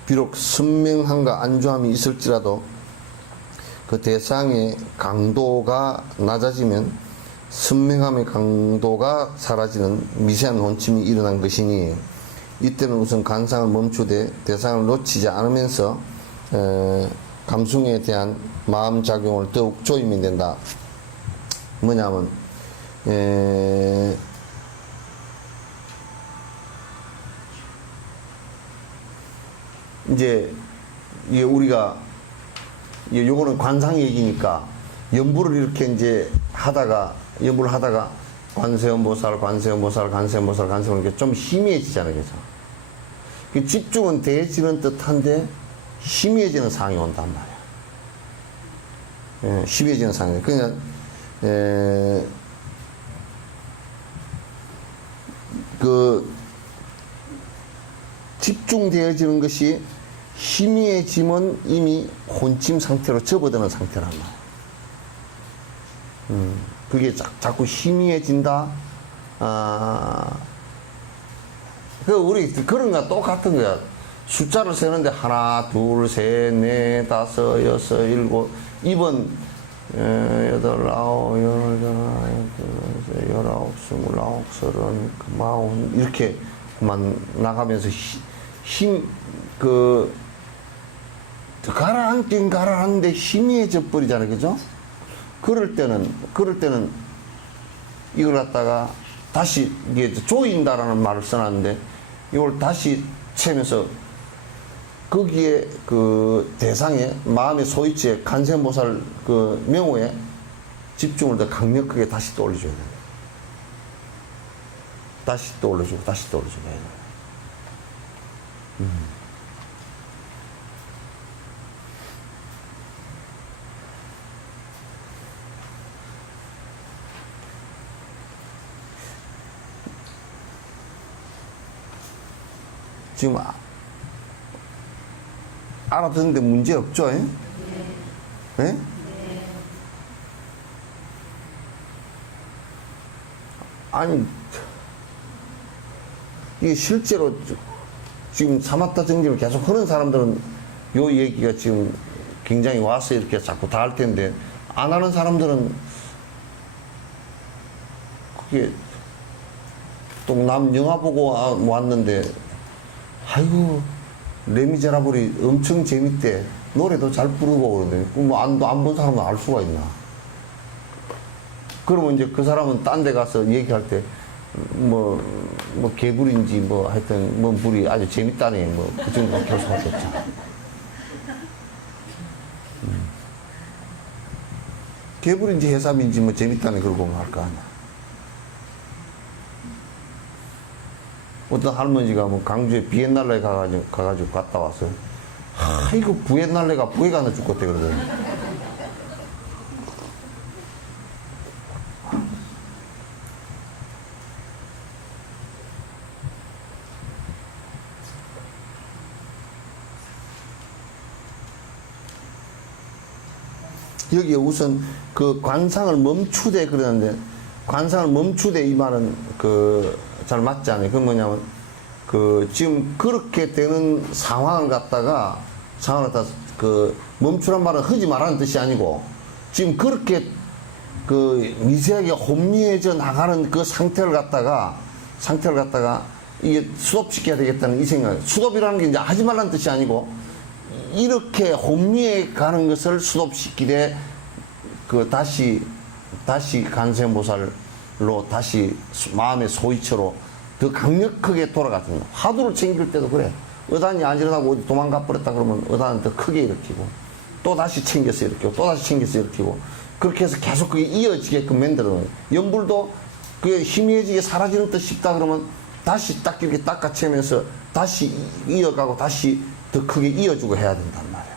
비록 선명함과 안주함이 있을지라도 그 대상의 강도가 낮아지면 선명함의 강도가 사라지는 미세한 혼침이 일어난 것이니 이때는 우선 관상을 멈추되 대상을 놓치지 않으면서 감승에 대한 마음작용을 더욱 조임이 된다. 뭐냐면 이제 이게 우리가 요거는 관상 얘기니까 연불을 이렇게 이제 연불을 하다가 관세음보살 이렇게 좀 희미해지잖아요, 그죠? 그 집중은 돼지는 듯한데 희미해지는 상황이 온단 말이야. 희미해지는 상황이. 그러니까 집중되어지는 것이 희미해지면 이미 혼침 상태로 접어드는 상태란 말이야. 그게 자꾸 희미해진다. 우리 그런 거 똑같은 거야. 숫자를 세는데 하나, 둘, 셋, 넷, 다섯, 여섯, 일곱, 이번 여덟, 아홉, 열아홉, 스물아홉, 서른, 마흔 이렇게만 나가면서 가라앉는데 희미해져 버리잖아요, 그죠? 그럴 때는 이걸 갖다가 다시 이게 조인다라는 말을 써놨는데 이걸 다시 채면서 거기에 그 대상에 마음의 소이치에 관세음보살 그 명호에 집중을 더 강력하게 다시 또 올려줘야 돼요. 다시 또 올려주고 다시 또 올려주고 해야 돼요. 지금 알아듣는데 문제 없죠? 예? 네? 아니, 이게 실제로 지금 사마타 정진을 계속 하는 사람들은 요 얘기가 지금 굉장히 와서 이렇게 자꾸 다 할 텐데, 안 하는 사람들은 그게 또 남 영화 보고 왔는데, 아이고, 레미제라블이 엄청 재밌대. 노래도 잘 부르고 그러는데, 뭐 안 본 사람은 알 수가 있나. 그러면 이제 그 사람은 딴 데 가서 얘기할 때, 개불인지 하여튼, 불이 아주 재밌다네. 그 정도는 결석할 수 없잖아. 개불인지 해삼인지 재밌다네. 그러고 할 거 아니야. 어떤 할머니가 강주에 비엔날레 가가지고 갔다 와서, 이거 비엔날레가 부회가 하나 죽겠대, 그러더니. 여기에 우선 그 관상을 멈추되 그러는데, 관상을 멈추되 이 말은 잘 맞지 않아요. 그건 뭐냐면, 지금 그렇게 되는 상황을 갖다가 멈추란 말은 하지 말라는 뜻이 아니고, 지금 그렇게 미세하게 혼미해져 나가는 그 상태를 갖다가 이게 수습시켜야 되겠다는 이 생각. 수습이라는 게 이제 하지 말라는 뜻이 아니고, 이렇게 혼미해 가는 것을 수습시키되, 다시 관세음보살로 다시 마음의 소이처로 더 강력하게 돌아갔습니다. 화두를 챙길 때도 그래. 의단이 안 일어나고 어디 도망가 버렸다 그러면 의단은 더 크게 일으키고, 또 다시 챙겨서 일으키고, 또 다시 챙겨서 일으키고, 그렇게 해서 계속 그게 이어지게끔 만들어요. 연불도 그게 희미해지게 사라지는 듯 싶다 그러면 다시 딱 이렇게 닦아채면서 다시 이어가고 다시 더 크게 이어주고 해야 된단 말이야.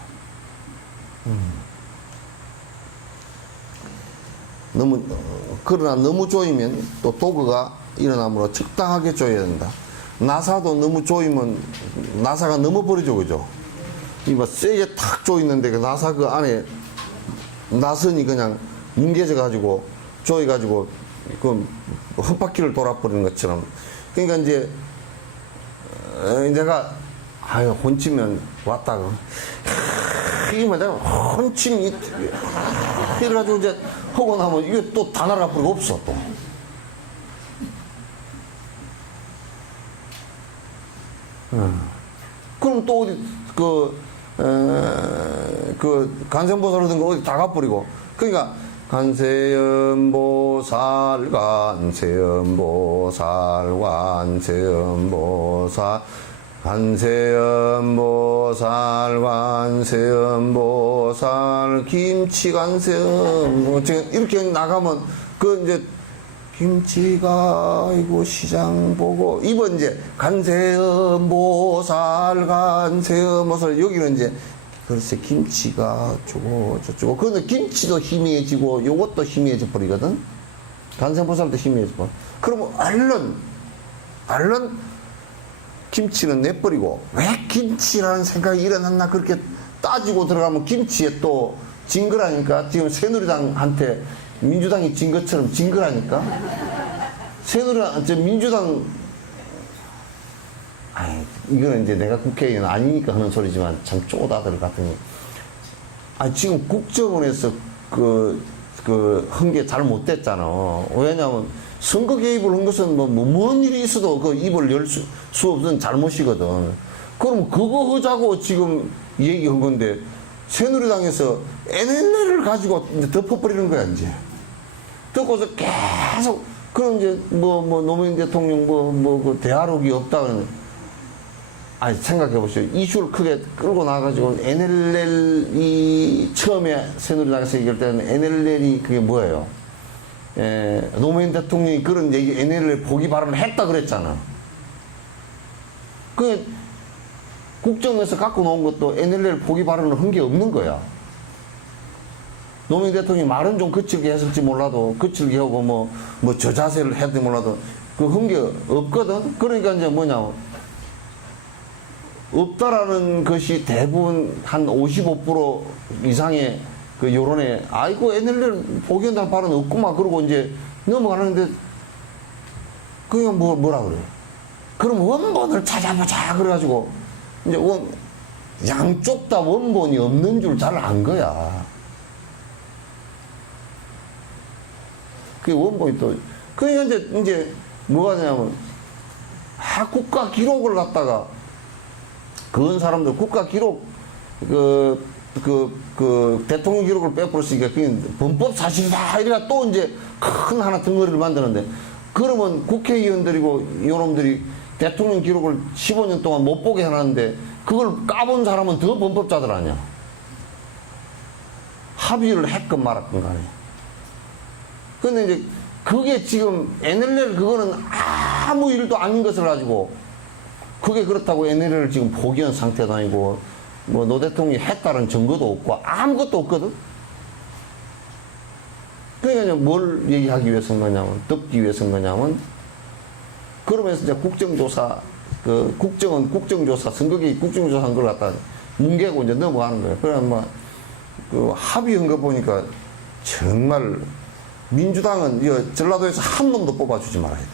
그러나 너무 조이면 또 도그가 일어나므로 적당하게 조여야 된다. 나사도 너무 조이면 나사가 넘어버리죠, 그죠? 이거 세게 탁 조이는데 그 나사 그 안에 나선이 그냥 뭉개져 가지고 조여 가지고 그 헛바퀴를 돌아버리는 것처럼. 그러니까 이제 내가 아유 혼치면 왔다고 이게 내가 혼침이 이래가지고 이제 하고 나면 이게 또 다 날아가 버리고 없어 또. 그럼 또 어디 그 간세음보살 얻은 거 어디 다 가버리고. 그러니까 관세음보살 관세음보살 관세음보살 관세음보살 관세음보살 김치 관세음 뭐 지금 이렇게 나가면 그 이제 김치가 이고 시장 보고 이번 이제 관세음보살 관세음보살 여기는 이제 글쎄 김치가 어쩌고 저쩌고 그런데 김치도 희미해지고 요것도 희미해져 버리거든. 관세음보살도 희미해져 버려. 그러면 얼른 김치는 내버리고 왜 김치라는 생각이 일어났나 그렇게 따지고 들어가면 김치에 또 진 거라니까. 지금 새누리당한테 민주당이 진 것처럼 진 거라니까. 민주당 아이, 이거는 이제 내가 국회의원 아니니까 하는 소리지만 참 쪼다들 같은 거. 아니, 지금 국정원에서 한 게 잘못됐잖아. 왜냐면 선거 개입을 한 것은 뭔 일이 있어도 그 입을 열 수 없는 잘못이거든. 그럼 그거 하자고 지금 얘기한 건데 새누리당에서 NLL을 가지고 이제 덮어버리는 거야, 이제. 덮고서 계속, 그럼 이제 노무현 대통령 그 대화록이 없다 그러는. 아니, 생각해 보세요. 이슈를 크게 끌고 나가지고 NLL이 처음에 새누리당에서 얘기할 때는 NLL이 그게 뭐예요? 노무현 대통령이 그런 얘기, NLL 포기 발언을 했다 그랬잖아. 그 국정에서 갖고 놓은 것도 NLL 포기 발언을 한 게 없는 거야. 노무현 대통령이 말은 좀 거칠게 했을지 몰라도, 거칠게 하고 저 자세를 했을지 몰라도, 그 한 게 없거든? 그러니까 이제 뭐냐. 없다라는 것이 대부분 한 55% 이상의 그 여론에, 아이고, NLL 포기한다는 발언 없구만. 그러고 이제 넘어가는데, 그게 뭐라 그래. 그럼 원본을 찾아보자. 그래가지고, 이제 양쪽 다 원본이 없는 줄 잘 안 거야. 그게 원본이 또, 그러니까 이제 뭐가 되냐면, 국가 기록을 갖다가, 그런 사람들 국가 기록, 대통령 기록을 빼버렸으니까 그게 범법 사실이다. 이래가 또 이제 큰 하나 덩어리를 만드는데, 그러면 국회의원들이고 요놈들이 대통령 기록을 15년 동안 못 보게 해놨는데, 그걸 까본 사람은 더 범법자들 아니야. 합의를 했건 말았건 간에. 근데 이제 그게 지금 NLL 그거는 아무 일도 아닌 것을 가지고, 그게 그렇다고 NLL을 지금 포기한 상태도 아니고, 노 대통령이 했다는 증거도 없고, 아무것도 없거든? 그러니까 뭘 얘기하기 위해서인 거냐면, 듣기 위해서인 거냐면, 그러면서 이제 국정조사, 국정은 국정조사, 선거개입 국정조사 한 걸 갖다 뭉개고 이제 넘어가는 거예요. 그러면 합의한 거 보니까 정말 민주당은 전라도에서 한 놈도 뽑아주지 말아야 돼.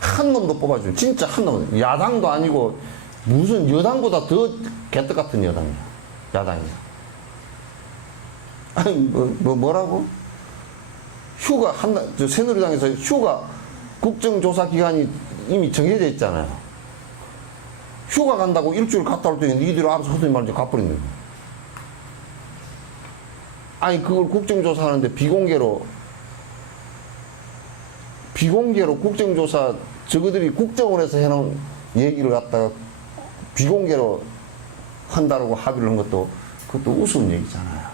한 놈도 뽑아주면 진짜 한 놈. 야당도 아니고 무슨 여당보다 더 개떡 같은 여당이야. 야당이야. 아니 뭐라고? 휴가 새누리당에서 휴가 국정조사 기간이 이미 정해져 있잖아요. 휴가 간다고 일주일 갔다 올 때는 니들이 알아서 하더니 말이지 가버리는 거야. 아니 그걸 국정조사 하는데 비공개로 국정조사 저거들이 국정원에서 해놓은 얘기를 갖다가 비공개로 한다라고 합의를 한 것도 그것도 우스운 얘기잖아요.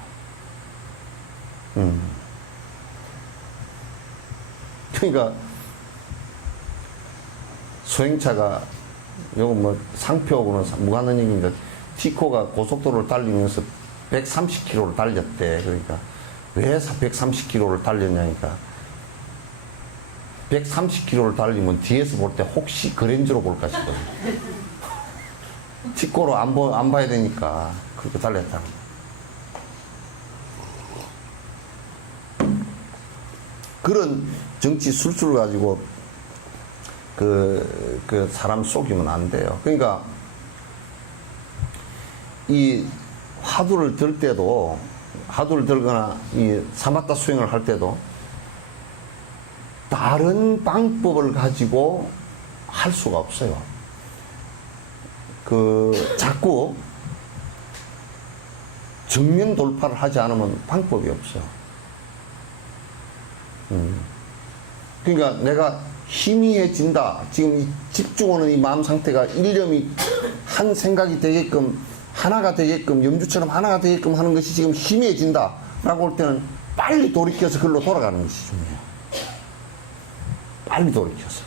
그러니까 소행차가 요거 상표하고는 무관한 얘기인데 티코가 고속도로를 달리면서 130km를 달렸대. 그러니까 왜 130km를 달렸냐니까. 130km를 달리면 뒤에서 볼 때 혹시 그랜저로 볼까 싶거든. 뒷고로 안 봐야 되니까 그렇게 달렸다. 그런 정치 술수를 가지고 그 사람 속이면 안 돼요. 그러니까 이 화두를 들 때도, 화두를 들거나 이 사마타 수행을 할 때도 다른 방법을 가지고 할 수가 없어요. 자꾸 정면 돌파를 하지 않으면 방법이 없어요. 그러니까 내가 희미해진다. 지금 이 집중하는 이 마음 상태가 일념이 한 생각이 되게끔, 하나가 되게끔, 염주처럼 하나가 되게끔 하는 것이 지금 희미해진다. 라고 할 때는 빨리 돌이켜서 그걸로 돌아가는 것이 중요해요. 빨리 돌이켜서.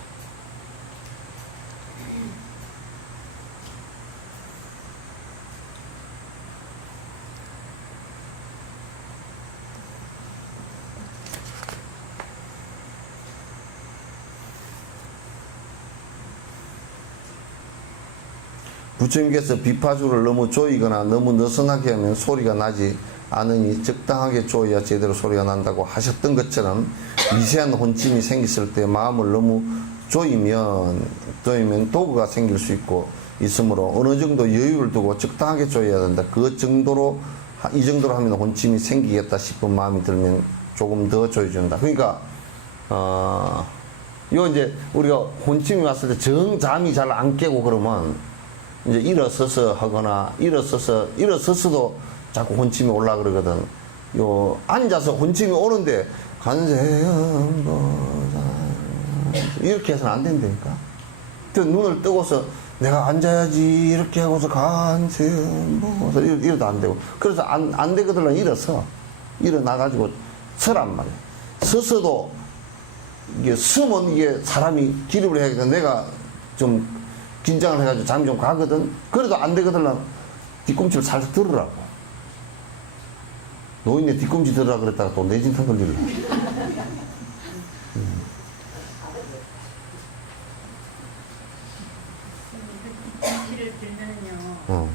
부처님께서 비파주를 너무 조이거나 너무 느슨하게 하면 소리가 나지 않으니 적당하게 조여야 제대로 소리가 난다고 하셨던 것처럼 미세한 혼침이 생겼을 때 마음을 너무 조이면 도구가 생길 수 있으므로 어느 정도 여유를 두고 적당하게 조여야 된다. 그 정도로, 이 정도로 하면 혼침이 생기겠다 싶은 마음이 들면 조금 더 조여준다. 그러니까 이제 우리가 혼침이 왔을 때 정잠이 잘 안 깨고 그러면 이제 일어서서 하거나 일어서서도 자꾸 혼침이 올라 그러거든. 앉아서 혼침이 오는데 간세음보살 이렇게 해서는 안 된다니까. 그 눈을 뜨고서 내가 앉아야지 이렇게 하고서 간세음보살 이러도 안 되고. 그래서 안 되거든. 일어나가지고 서란 말이야. 서서도 이게 서면 이게 사람이 기립을 해야겠다. 내가 좀 긴장을 해가지고 잠이 좀 가거든. 그래도 안 되거든. 뒤꿈치를 살짝 들으라고. 노인네 뒤꿈치 들으라 그랬다가 또 내진탕 걸리려. 뒤꿈치를 들면요.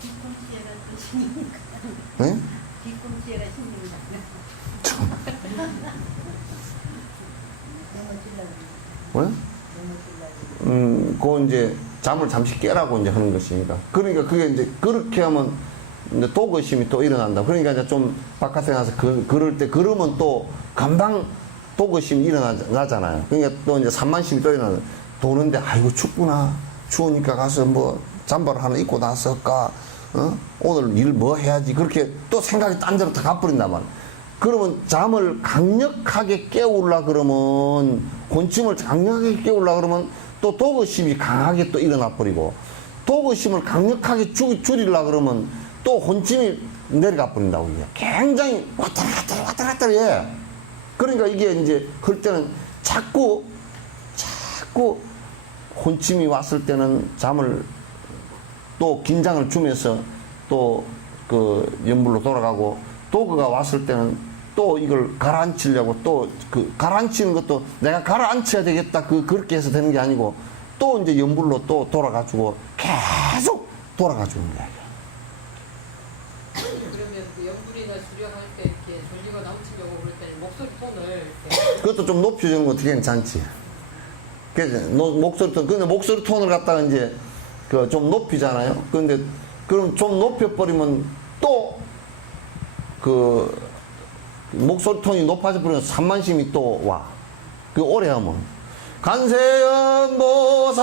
뒤꿈치에가 또 신입니까? 네? 뒤꿈치에가 신입니다. 왜? 그거 이제 잠을 잠시 깨라고 이제 하는 것이니까. 그러니까 그게 이제 그렇게 하면 이제 도거심이 또 일어난다. 그러니까 이제 좀 바깥에 나가서 걸을 때, 걸으면 또 금방 도거심이 일어나잖아요. 그러니까 또 이제 산만심이 또 일어나요. 도는데, 아이고, 춥구나. 추우니까 가서 뭐 잠바를 하나 입고 나설까? 오늘 일 뭐 해야지. 그렇게 또 생각이 딴 데로 다 가버린단 말이야. 그러면 잠을 강력하게 깨우려 그러면, 곤침을 강력하게 깨우려 그러면 또 도거심이 강하게 또 일어나 버리고, 도거심을 강력하게 줄이려 그러면 또 혼침이 내려가 버린다고. 이게 굉장히 왔다 갔다 해. 그러니까 이게 이제 그럴 때는 자꾸 혼침이 왔을 때는 잠을 또 긴장을 주면서 또 그 연불로 돌아가고, 도그가 왔을 때는 또 이걸 가라앉히려고 또 가라앉히는 것도 내가 가라앉혀야 되겠다 그렇게 해서 되는 게 아니고 또 이제 연불로 또 돌아가지고 계속 돌아가주는 거야. 그러면 그 연불이나 수련할 때 이렇게 전기가 넘치려고 그럴 때 목소리 톤을 이렇게 그것도 좀 높여주는 것도 괜찮지. 그래서 목소리 톤, 근데 목소리 톤을 갖다가 이제 좀 높이잖아요. 근데 그럼 좀 높여버리면 또 목소리 톤이 높아져 버리면 산만심이 또 와. 오래 하면. 간세음보살,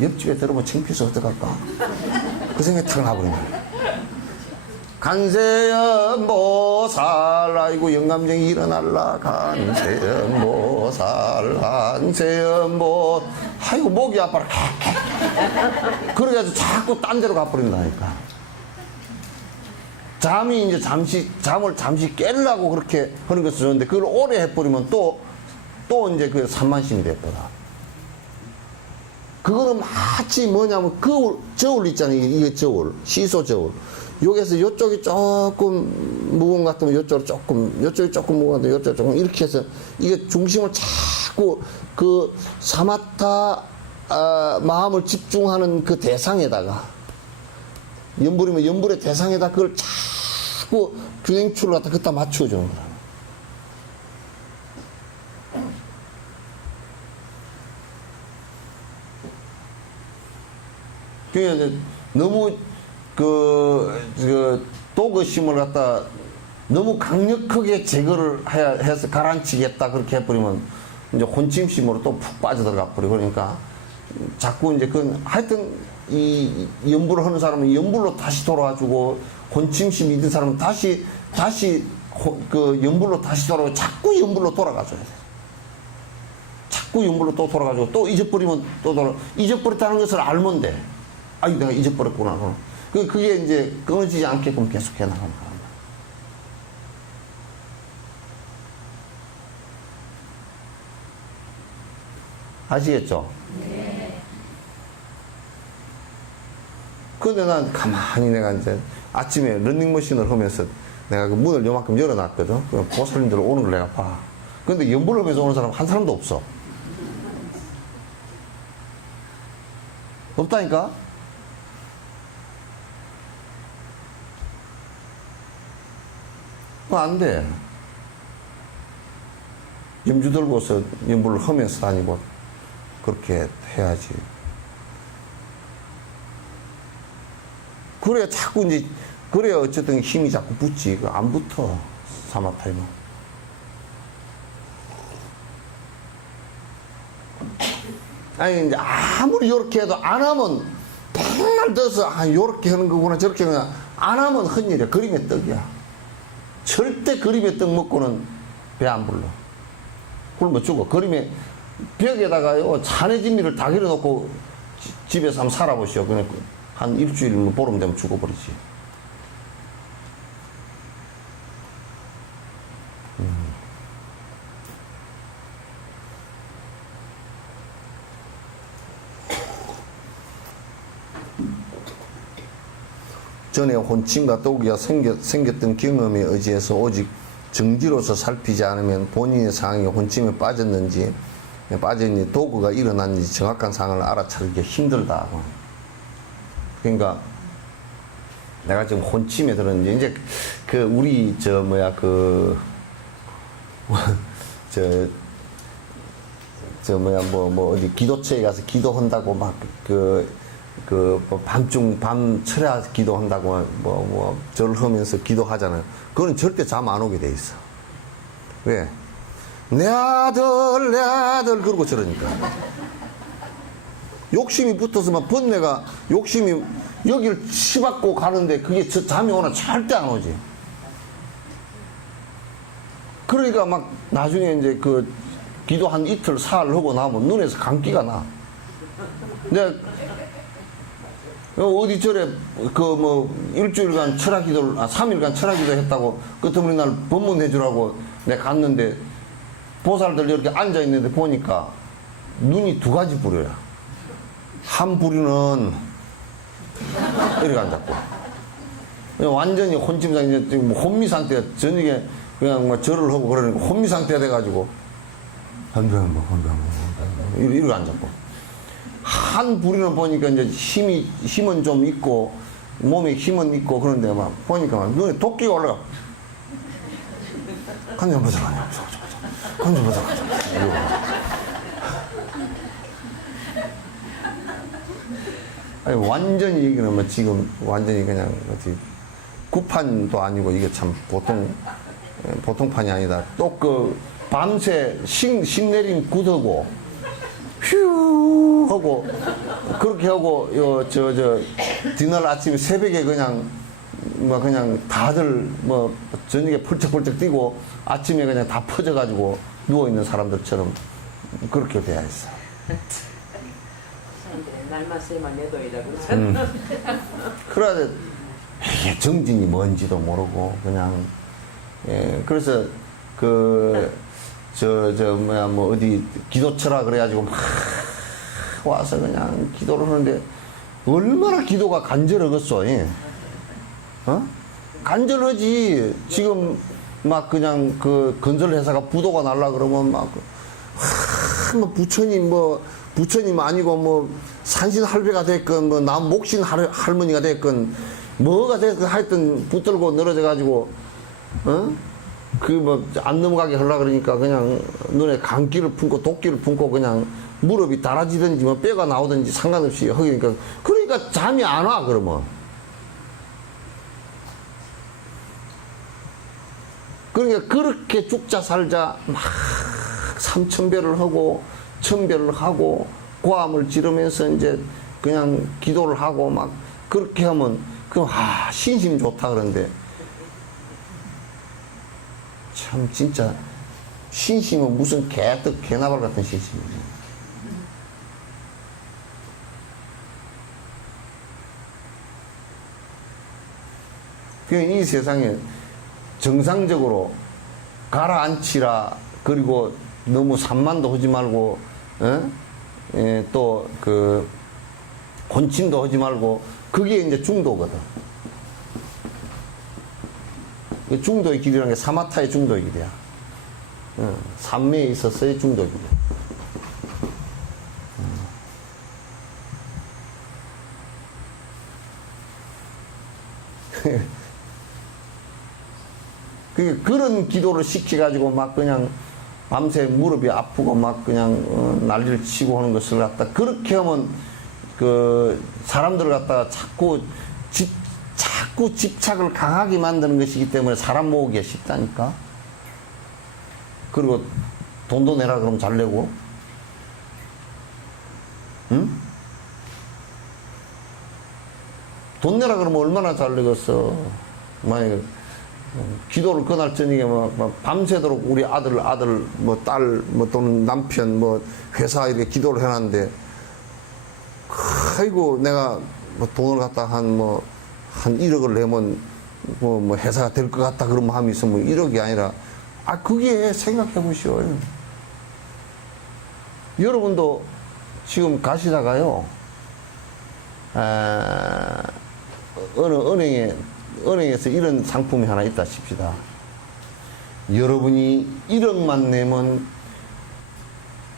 옆집에 들어보면 창피해서 어떡할까? 그 생각이 탁 나버린 거야. 간세음보살, 아이고, 영감정이 일어날라. 간세음보살, 아이고, 목이 아파라. 그래가지고 자꾸 딴 데로 가버린다니까. 잠을 잠시 깨려고 그렇게 하는 것은 좋은데, 그걸 오래 해버리면 또 이제 산만심이 돼버려. 그거는 마치 뭐냐면 저울 있잖아요. 이게 저울, 시소 저울. 여기서 이쪽이 조금 무거운 것 같으면 이쪽으로 조금, 이쪽이 조금 무거운 것 같으면 이쪽으로 조금 이렇게 해서 이게 중심을 자꾸 그 사마타 마음을 집중하는 그 대상에다가 연불이면 연불의 대상에다 그걸 자꾸 균형추를 갖다 그따 맞춰주는 거야. 그러니까 너무 도그심을 갖다 너무 강력하게 제거를 해서 가라앉히겠다 그렇게 해버리면 이제 혼침심으로 또 푹 빠져들어가 버려. 그러니까 자꾸 이제 하여튼 이 연불을 하는 사람은 연불로 다시 돌아와주고 혼침심이 있는 사람은 다시 연불로 다시 돌아오고 자꾸 연불로 돌아가줘야 돼. 자꾸 연불로 또 돌아가지고 또 잊어버리면 또 잊어버렸다는 것을 알면 돼. 아유, 내가 잊어버렸구나. 그게 이제 끊어지지 않게끔 계속 해나가는 거야. 아시겠죠? 네. 근데 난 가만히 내가 이제 아침에 런닝머신을 하면서 내가 그 문을 요만큼 열어놨거든. 그럼 보살님들 오는 걸 내가 봐. 근데 연불을 하면서 오는 사람 한 사람도 없어. 없다니까? 안 돼. 염주 들고서 연불을 하면서 다니고 그렇게 해야지. 그래야 자꾸 이제 그래야 어쨌든 힘이 자꾸 붙지. 안 붙어 사마타이는. 아니 이제 아무리 요렇게 해도 안 하면 백날 떠서 요렇게 하는 거구나 저렇게 하는 거구나 안 하면 헛일이야. 그림의 떡이야. 절대 그림의 떡 먹고는 배 안 불러. 굶어 죽어. 그림의 벽에다가요 잔해 진미를 다 길어놓고 집에서 한번 살아보시오. 그냥 한 일주일 보름 되면 죽어버리지. 전에 혼침과 도기가 생겼던 경험에 의지해서 오직 정지로서 살피지 않으면 본인의 상황이 혼침에 빠졌는지 빠졌는지 도구가 일어났는지 정확한 상황을 알아차리기 힘들다. 그러니까 내가 지금 혼침에 들었는지 이제 우리 어디 기도처에 가서 기도한다고 막 밤 철야 기도한다고 절을 하면서 기도하잖아요. 그건 절대 잠 안 오게 돼 있어. 왜? 내 아들 그러고 저러니까. 욕심이 붙어서 막 번뇌가 욕심이 여기를 치받고 가는데 그게 잠이 오나 절대 안 오지. 그러니까 막 나중에 이제 기도 한 이틀 사흘 하고 나면 눈에서 감기가 나. 내가 어디 절에 일주일간 철학 기도를 3일간 철학 기도 했다고 끝머리 날 법문해 주라고 내가 갔는데 보살들 이렇게 앉아 있는데 보니까 눈이 두 가지 부류야. 한 부류는 이렇게 앉았고 완전히 혼침 상태, 혼미 상태야. 저녁에 그냥 절을 하고 그러니까 혼미 상태가 돼가지고 이렇게 앉았고 한 부류는 보니까 이제 힘은 좀 있고 몸에 힘은 있고 그런데 막 보니까 막 눈에 도끼가 올라가. 간장 보자. 아니 완전히 이거는 뭐 지금 완전히 그냥 어디 구판도 아니고 이게 참 보통 판이 아니다. 또 밤새 신 내린 구더고 휴 하고 그렇게 하고 디널 아침에 새벽에 그냥 다들 저녁에 펄쩍펄쩍 뛰고 아침에 그냥 다 퍼져가지고 누워 있는 사람들처럼 그렇게 돼야 했어. 날만 새만 내도이다 그러잖아. 그래야 돼. 이게 정진이 뭔지도 모르고 그냥 그래서 어디 기도처라 그래가지고 막 와서 그냥 기도를 하는데 얼마나 기도가 간절하겠어. 예. 어? 간절하지. 지금 막 그냥 그 건설회사가 부도가 날라 그러면 막 뭐 부처님 아니고 뭐 산신 할배가 됐건 뭐 남 목신 할머니가 됐건 뭐가 됐건 하여튼 붙들고 늘어져 가지고 그 뭐 안 넘어가게 하려고 그러니까 그냥 눈에 감기를 품고 도끼를 품고 그냥 무릎이 달아지든지 뭐 뼈가 나오든지 상관없이 하니까 그러니까 잠이 안 와. 그러면 그러니까 그렇게 죽자 살자 막 삼천배를 하고 천배를 하고 고함을 지르면서 이제 그냥 기도를 하고 막 그렇게 하면 그럼 신심이 좋다 그런데 참 진짜 신심은 무슨 개나발 같은 신심이지. 그냥 이 세상에 정상적으로 가라앉히라 그리고 너무 산만도 하지 말고 또 그 혼침도 하지 말고 그게 이제 중도거든. 중도의 길이라는 게 사마타의 중도의 길이야. 삼매에 있어서의 중도의 길이야. 그런 기도를 시켜가지고 막 그냥 밤새 무릎이 아프고 막 그냥 난리를 치고 하는 것을 갖다 그렇게 하면 그 사람들을 갖다가 자꾸 집착을 강하게 만드는 것이기 때문에 사람 모으기가 쉽다니까. 그리고 돈도 내라 그러면 잘 내고, 응? 돈 내라 그러면 얼마나 잘 내겠어. 만약에 기도를 그날 저녁에 막 밤새도록 우리 아들 뭐 딸 뭐 또는 남편 뭐 회사 이렇게 기도를 해놨는데 아이고 내가 뭐 돈을 갖다 한 1억을 내면 뭐 회사가 될 것 같다 그런 마음이 있으면 1억이 아니라 그게 생각해 보시오. 여러분도 지금 가시다가요 어느 은행에서 이런 상품이 하나 있다 칩시다. 여러분이 1억만 내면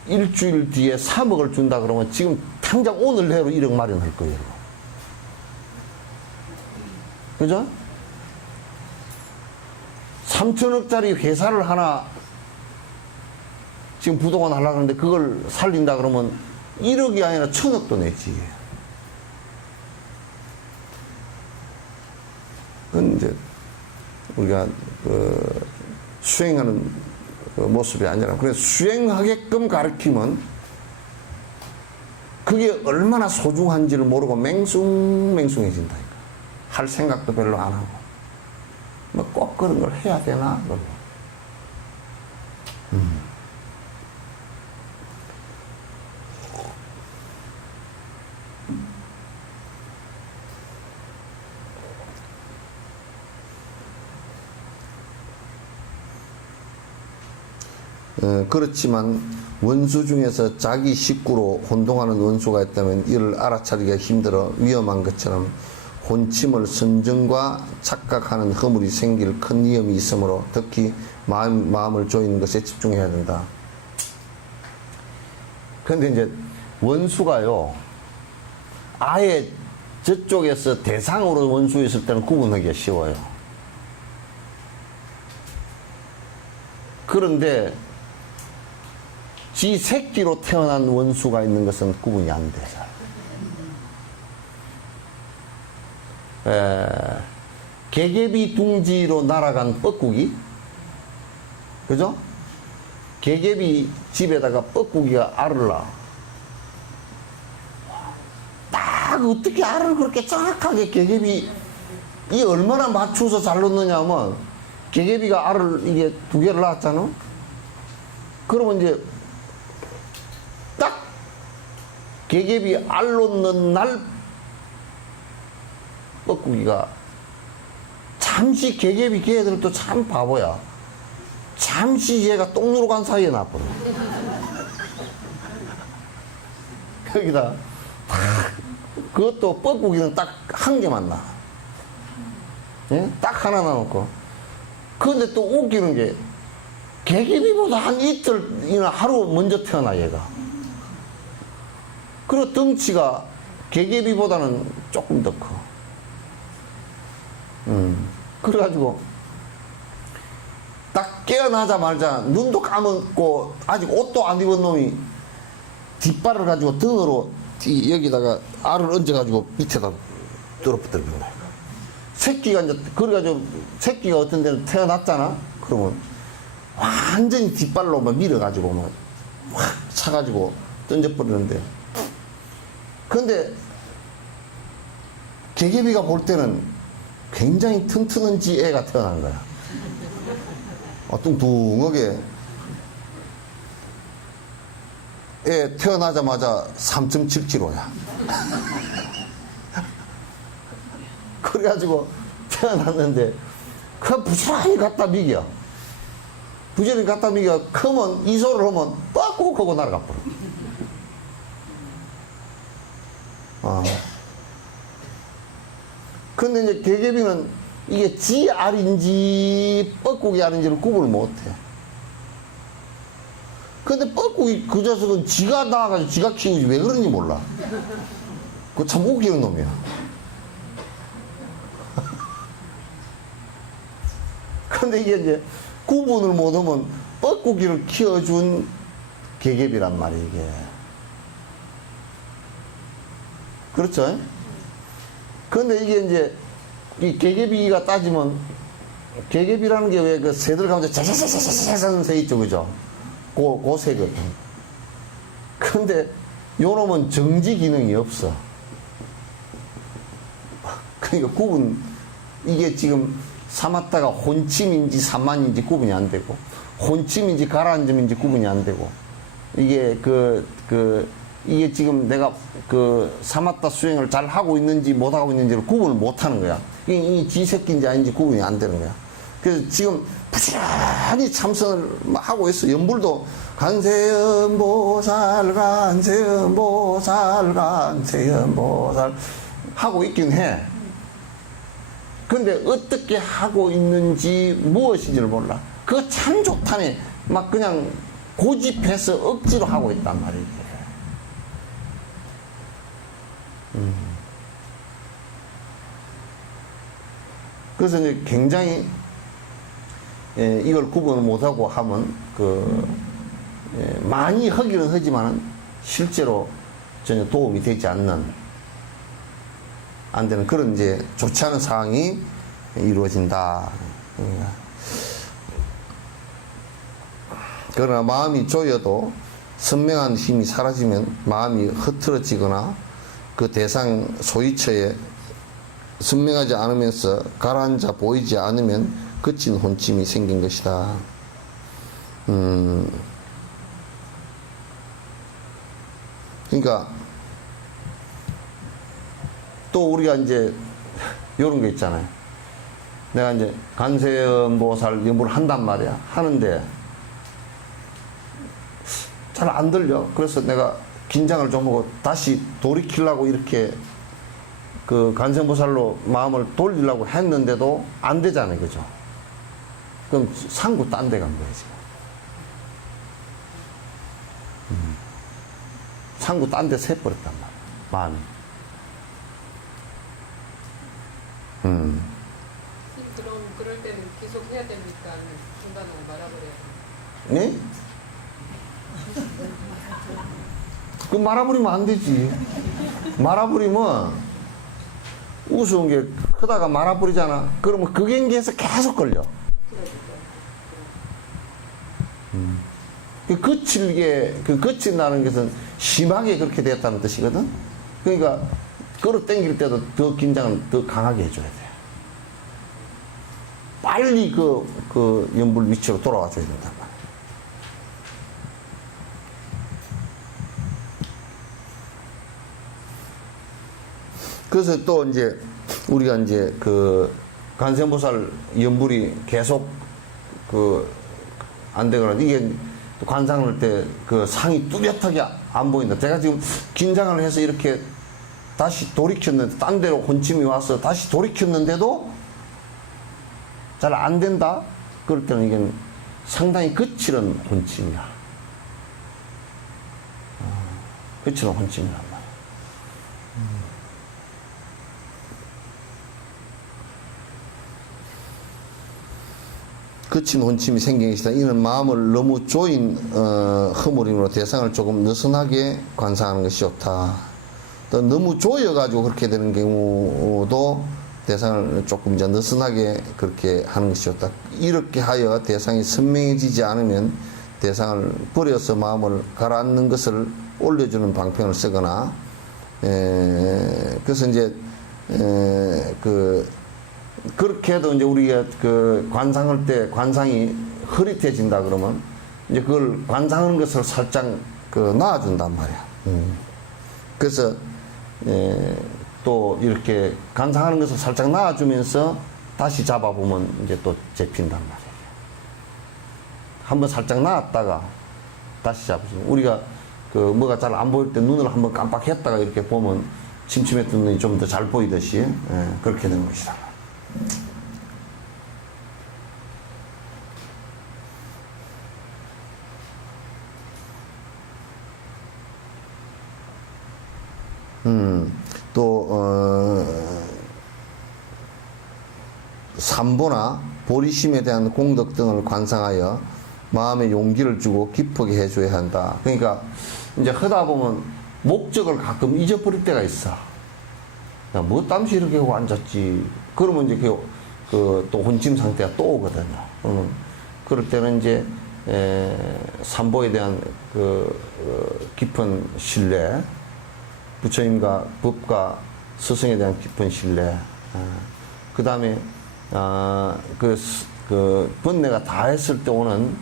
일주일 뒤에 3억을 준다 그러면 지금 당장 오늘 내로 1억 마련할 거예요. 그죠? 3천억짜리 회사를 하나 지금 부도가 날라 그러는데 그걸 살린다 그러면 1억이 아니라 1,000억도 내지. 그건 이제 우리가 수행하는 모습이 아니라 그래서 수행하게끔 가르치면 그게 얼마나 소중한지를 모르고 맹숭맹숭해진다니까. 할 생각도 별로 안 하고 뭐 꼭 그런 걸 해야 되나 그러고. 그렇지만 원수 중에서 자기 식구로 혼동하는 원수가 있다면 이를 알아차리기가 힘들어 위험한 것처럼 혼침을 선정과 착각하는 허물이 생길 큰 위험이 있으므로 특히 마음을 조이는 것에 집중해야 된다. 그런데 이제 원수가요 아예 저쪽에서 대상으로 원수였을 때는 구분하기가 쉬워요. 그런데 지 새끼로 태어난 원수가 있는 것은 구분이 안 돼. 개개비 둥지로 날아간 뻐꾸기, 그죠? 개개비 집에다가 뻐꾸기가 알을 낳아. 딱 어떻게 알을 그렇게 정확하게 개개비 이 얼마나 맞춰서 잘 놓느냐 하면 개개비가 알을 이게 2개를 낳았잖아. 그러면 이제 딱 개개비 알 놓는 날 뻐꾸기가 잠시 개개비 걔들도 참 바보야. 잠시 얘가 똥 누러 간 사이에 나버려. 여기다 탁, 그것도 뻐꾸기는 딱 한 개만 나. 예? 딱 하나 나놓고. 그런데 또 웃기는 게, 개개비보다 한 이틀이나 하루 먼저 태어나, 얘가. 그리고 덩치가 개개비보다는 조금 더 커. 그래가지고, 딱 깨어나자마자 눈도 감았고, 아직 옷도 안 입은 놈이 뒷발을 가지고 등으로 여기다가 알을 얹어가지고 밑에다 뚫어붙들는 거야. 새끼가 이제, 그래가지고 새끼가 어떤 데는 태어났잖아? 그러면 완전히 뒷발로 막 밀어가지고 막 확 차가지고 던져버리는데. 근데 개개비가 볼 때는 굉장히 튼튼한 지 애가 태어난 거야. 뚱뚱하게. 애 태어나자마자 3.7kg야. 그래가지고 태어났는데, 그 부지런히 갖다 미겨. 부지런히 갖다 미겨. 크면, 이소를 하면, 뻑꾹 하고 날아가 버려. 근데 이제 개개비는 이게 지 알인지, 뻐꾸기 알인지를 구분을 못 해. 근데 뻐꾸기 그 자식은 지가 나와가지고 지가 키우지 왜 그런지 몰라. 그거 참 웃기는 놈이야. 근데 이게 이제 구분을 못하면 뻐꾸기를 키워준 개개비란 말이야, 이게. 그렇죠? 근데 이게 이제 이 개개비가 따지면, 개개비라는 게 왜 그 새들 가운데 자자자자자자 하는 새 있죠, 그죠? 그 새거든. 근데 요 놈은 정지 기능이 없어. 그러니까 구분, 이게 지금 삼았다가 혼침인지 산만인지 구분이 안 되고, 혼침인지 가라앉음인지 구분이 안 되고, 이게 이게 지금 내가 삼았다 수행을 잘 하고 있는지 못 하고 있는지를 구분을 못 하는 거야. 이 쥐새끼인지 아닌지 구분이 안 되는 거야. 그래서 지금 부지런히 참선을 하고 있어. 연불도 간세음보살, 간세음보살, 간세음보살 하고 있긴 해. 근데 어떻게 하고 있는지 무엇인지를 몰라. 그거 참 좋다네. 막 그냥 고집해서 억지로 하고 있단 말이지. 그래서 이제 굉장히 이걸 구분을 못하고 하면 많이 하기는 하지만은 실제로 전혀 도움이 되지 않는, 안 되는 그런 이제 좋지 않은 상황이 이루어진다. 그러나 마음이 조여도 선명한 힘이 사라지면 마음이 흐트러지거나 그 대상 소위처에 선명하지 않으면서 가라앉아 보이지 않으면 거친 혼침이 생긴 것이다. 그러니까 또 우리가 이제 이런 게 있잖아요. 내가 이제 간세음보살 연부를 한단 말이야. 하는데 잘 안 들려. 그래서 내가 긴장을 좀 하고 다시 돌이키려고 이렇게 그 간세음보살로 마음을 돌리려고 했는데도 안 되잖아요. 그죠? 그럼 상구 딴 데 간 거야, 지금. 상구 딴 데 새버렸단 말이야, 마음이. 그럼 그럴 때는 계속 해야 되니까 중단하고 말아버려요. 네? 그 말아버리면 안 되지. 말아버리면 우스운 게 크다가 말아버리잖아. 그러면 그 경계에서 계속 걸려. 거친다는 것은 심하게 그렇게 됐다는 뜻이거든. 그러니까 끌어당길 때도 더 긴장을 더 강하게 해줘야 돼. 빨리 그 연불 위치로 돌아와 줘야 된단 말이야. 그래서 또 이제 우리가 이제 그 간세음보살 연불이 계속 안 되거나, 이게 또 관상을 할 때 그 상이 뚜렷하게 안 보인다. 제가 지금 긴장을 해서 이렇게 다시 돌이켰는데, 딴 데로 혼침이 와서 다시 돌이켰는데도 잘 안 된다? 그럴 때는 이게 상당히 거칠은 혼침이야. 거칠은 혼침이란 말이야. 거친 혼침이 생기기 시작. 이는 마음을 너무 조인 허물임으로 대상을 조금 느슨하게 관상하는 것이 좋다. 또 너무 조여가지고 그렇게 되는 경우도 대상을 조금 이제 느슨하게 그렇게 하는 것이 좋다. 이렇게 하여 대상이 선명해지지 않으면 대상을 버려서 마음을 가라앉는 것을 올려주는 방편을 쓰거나, 그래서 이제 그렇게 해도 이제 우리가 그 관상할 때 관상이 흐릿해진다 그러면 이제 그걸 관상하는 것을 살짝 놔준단 말이야. 그래서 또 이렇게 관상하는 것을 살짝 놔주면서 다시 잡아보면 이제 또 잡힌단 말이야. 한번 살짝 놔왔다가 다시 잡으면 우리가 뭐가 잘 안 보일 때 눈을 한번 깜빡했다가 이렇게 보면 침침했던 눈이 좀 더 잘 보이듯이 그렇게 되는 것이다. 또 삼보나 보리심에 대한 공덕 등을 관상하여 마음에 용기를 주고 기쁘게 해줘야 한다. 그러니까 이제 하다 보면 목적을 가끔 잊어버릴 때가 있어. 야, 뭐 땀시 이렇게 하고 앉았지. 그러면 이제 또 혼침 상태가 또 오거든요. 그럴 때는 이제 삼보에 대한 깊은 신뢰, 부처님과 법과 스승에 대한 깊은 신뢰, 그 다음에 번뇌가 다 했을 때 오는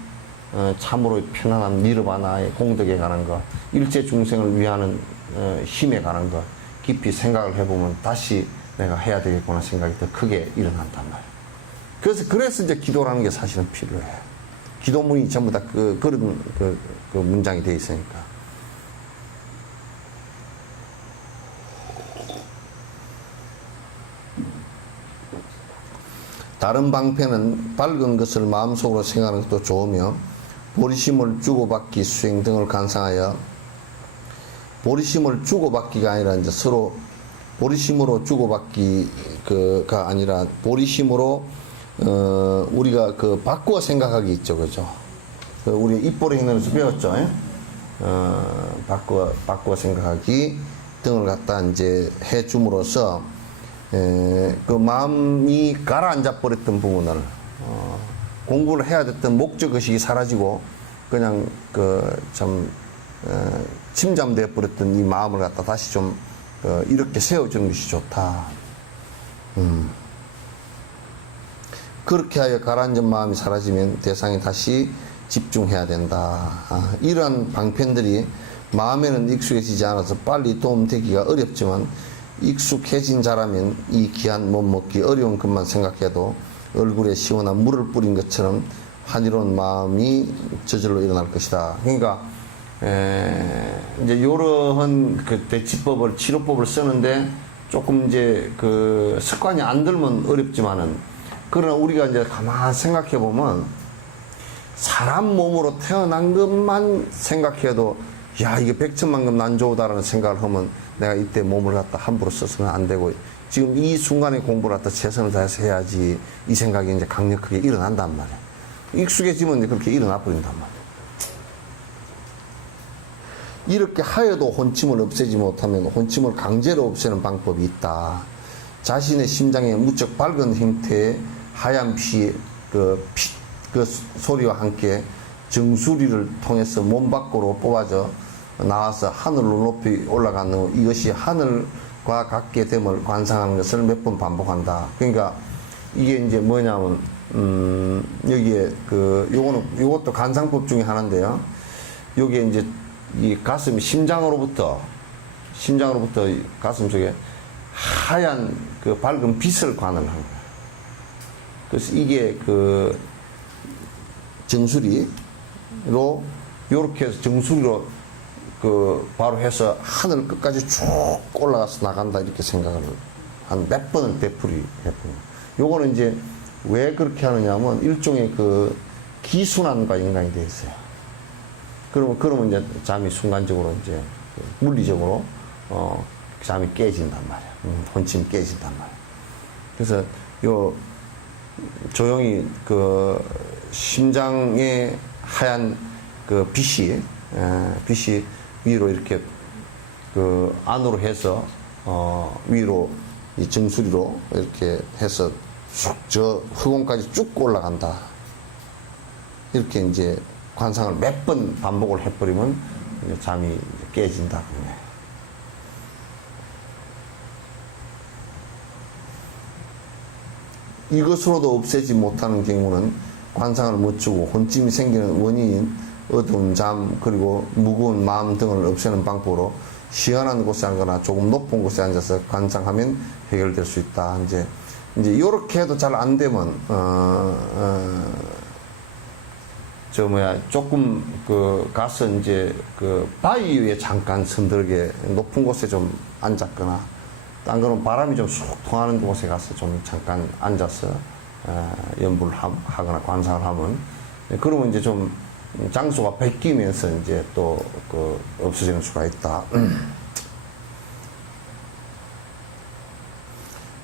참으로 편안한 니르바나의 공덕에 관한 것, 일체 중생을 위하는 힘에 관한 것 깊이 생각을 해보면 다시 내가 해야 되겠구나 생각이 더 크게 일어난단 말이에요. 그래서 이제 기도라는 게 사실은 필요해. 기도문이 전부 다 그런 문장이 되어 있으니까. 다른 방편은 밝은 것을 마음속으로 생각하는 것도 좋으며 보리심을 주고받기 수행 등을 관상하여 보리심을 주고받기가 아니라 이제 서로 보리심으로 주고받기가 아니라 보리심으로 우리가 바꾸어 생각하기 있죠, 그죠? 우리 입보리 행동에서 배웠죠, 바꾸어 생각하기 등을 갖다 이제 해줌으로써 그 마음이 가라앉아 버렸던 부분을 공부를 해야 됐던 목적의식이 사라지고 그냥 침잠되어 버렸던 이 마음을 갖다 다시 좀 이렇게 세워주는 것이 좋다. 그렇게 하여 가라앉은 마음이 사라지면 대상이 다시 집중해야 된다. 이러한 방편들이 마음에는 익숙해지지 않아서 빨리 도움되기가 어렵지만 익숙해진 자라면 이 귀한 못 먹기 어려운 것만 생각해도 얼굴에 시원한 물을 뿌린 것처럼 한이로운 마음이 저절로 일어날 것이다. 그러니까 이제 요러한 대치법을 치료법을 쓰는데 조금 이제 습관이 안 들면 어렵지만은, 그러나 우리가 이제 가만 생각해 보면 사람 몸으로 태어난 것만 생각해도 야, 이게 백천만금 난 좋다라는 생각을 하면 내가 이때 몸을 갖다 함부로 써서는 안 되고 지금 이 순간에 공부를 갖다 최선을 다해서 해야지, 이 생각이 이제 강력하게 일어난단 말이야. 익숙해지면 이제 그렇게 일어나 버린단 말이야. 이렇게 하여도 혼침을 없애지 못하면 혼침을 강제로 없애는 방법이 있다. 자신의 심장에 무척 밝은 형태의 하얀 피, 소리와 함께 정수리를 통해서 몸 밖으로 뽑아져 나와서 하늘로 높이 올라가는 이것이 하늘과 같게 됨을 관상하는 것을 몇 번 반복한다. 그러니까 이게 이제 뭐냐면 여기에 요것도 관상법 중에 하나인데요. 여기에 이제 이 가슴 심장으로부터 가슴 속에 하얀 밝은 빛을 관을 하는 거예요. 그래서 이게 정수리로 요렇게 해서 정수리로 바로 해서 하늘 끝까지 쭉 올라가서 나간다 이렇게 생각을 한 몇 번을 되풀이 했거든요. 요거는 이제 왜 그렇게 하느냐면 일종의 그 기순환과 연관이 되어 있어요. 그러면 이제 잠이 순간적으로 이제 물리적으로 잠이 깨진단 말이야. 혼침이 깨진단 말이야. 그래서 요 조용히 그 심장의 하얀 그 빛이 위로 이렇게 그 안으로 해서 위로 이 정수리로 이렇게 해서 쭉 저 허공까지 쭉 올라간다. 이렇게 이제 관상을 몇 번 반복을 해버리면 이제 잠이 이제 깨진다. 이것으로도 없애지 못하는 경우는 관상을 멈추고 혼침이 생기는 원인인 어두운 잠 그리고 무거운 마음 등을 없애는 방법으로 시원한 곳에 앉거나 조금 높은 곳에 앉아서 관상하면 해결될 수 있다. 이제 이렇게 해도 잘 안 되면 조금 가서 이제 바위 위에 잠깐 선들게 높은 곳에 좀 앉았거나 딴 거는 바람이 좀 쑥 통하는 곳에 가서 좀 잠깐 앉아서 연불을 하거나 관상을 하면 그러면 이제 좀 장소가 바뀌면서 이제 또 없어지는 수가 있다.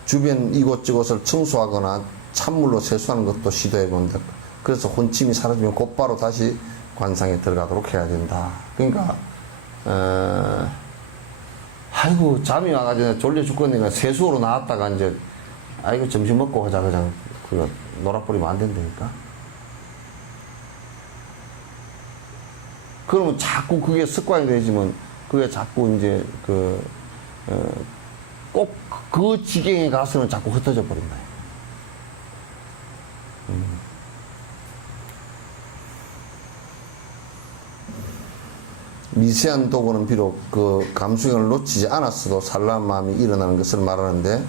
주변 이곳저곳을 청소하거나 찬물로 세수하는 것도 시도해 본다. 그래서 혼침이 사라지면 곧바로 다시 관상에 들어가도록 해야 된다. 그러니까 아이고 잠이 와가지고 졸려 죽겠네가 세수로 나왔다가 이제 아이고 점심 먹고 가자 그냥 그거 놀아버리면 안 된다니까. 그러면 자꾸 그게 습관이 되지만 그게 자꾸 이제 꼭 그 지경에 가서는 자꾸 흩어져 버린다. 미세한 도구는 비록 그 감수경을 놓치지 않았어도 산란한 마음이 일어나는 것을 말하는데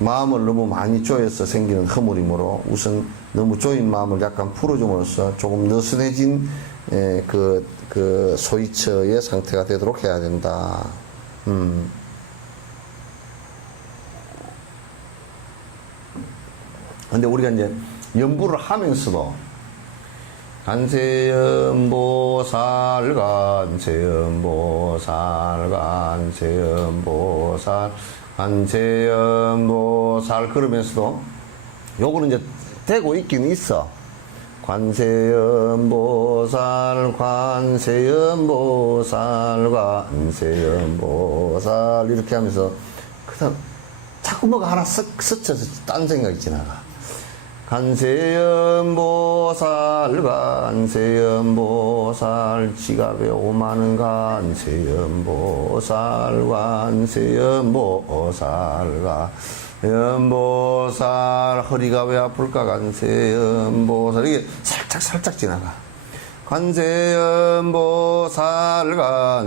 마음을 너무 많이 조여서 생기는 허물이므로 우선 너무 조인 마음을 약간 풀어줌으로써 조금 느슨해진 그 소이처의 상태가 되도록 해야 된다. 근데 우리가 이제 연부를 하면서도 간세음보살 간세음보살 간세음보살 간세음보살 그러면서도 요거는 이제 되고 있긴 있어. 관세음보살 관세음보살 관세음보살 이렇게 하면서 그다음 자꾸 뭐가 하나 스쳐서 딴 생각이 지나가. 간세음보살 간세음보살 지갑에 5만원 간세음보살 간세음보살 간세음보살 허리가 왜 아플까 간세음보살 이게 살짝 지나가. 관세음보살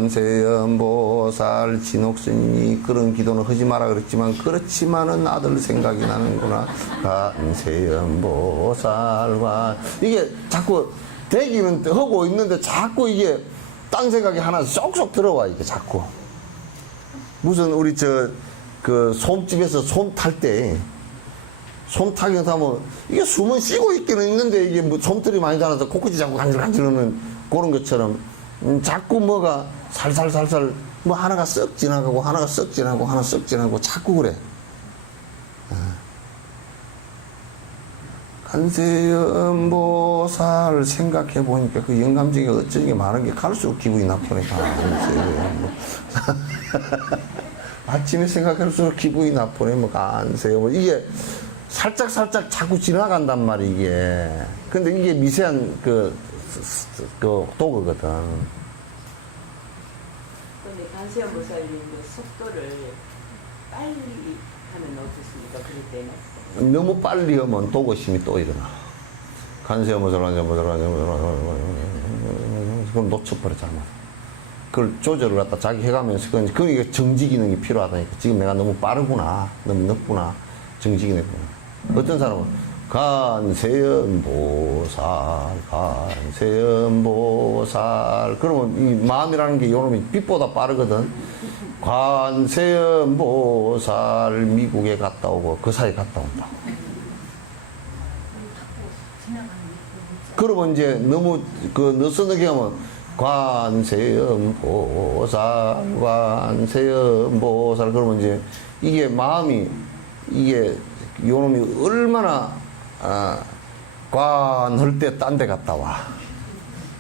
관세음보살 진옥스님이 그런 기도는 하지 마라 그랬지만 그렇지만은 아들 생각이 나는구나. 관세음보살 이게 자꾸 되기는 하고 있는데 자꾸 이게 딴 생각이 하나 쏙쏙 들어와. 이게 자꾸 무슨 우리 그 솜집에서 솜 탈 때 솜 타기 하면 이게 숨은 쉬고 있기는 있는데 이게 뭐 솜털이 많이 자라서 코끝이 자꾸 간질간질하는 그런 것처럼 자꾸 뭐가 살살살살 뭐 하나가 썩 지나가고 하나가 썩 지나가고 하나 썩 지나가고 자꾸 그래. 간세음보살 생각해 보니까 그 영감증이 어쩌는 게 많은 게 갈수록 기분이 나쁘니까. 아침에 생각할수록 기분이 나쁘네. 뭐 간세요. 뭐 이게 살짝 자꾸 지나간단 말이야, 이게. 근데 이게 미세한 그 도구거든. 근데 간세음보살님 그 속도를 빨리 하면 어떻습니까? 그럴 때는? 너무 빨리 하면 도구심이 또 일어나. 간세음보살, 그럼 놓쳐버리잖아. 그걸 조절을 갖다 자기 해가면서, 그러니까 정지 기능이 필요하다니까. 지금 내가 너무 빠르구나, 너무 늦구나, 정지 기능이 필요해. 어떤 사람은 간세음보살 관세음보살. 그러면 이 마음이라는 게 요놈이 빛보다 빠르거든. 관세음보살 미국에 갔다 오고 그 사이 갔다 온다. 그러면 이제 너무 그 느슨하게 하면 관세음보살 관세음보살 그러면 이제 이게 마음이 이게 요놈이 얼마나 관할 때 딴 데 갔다 와.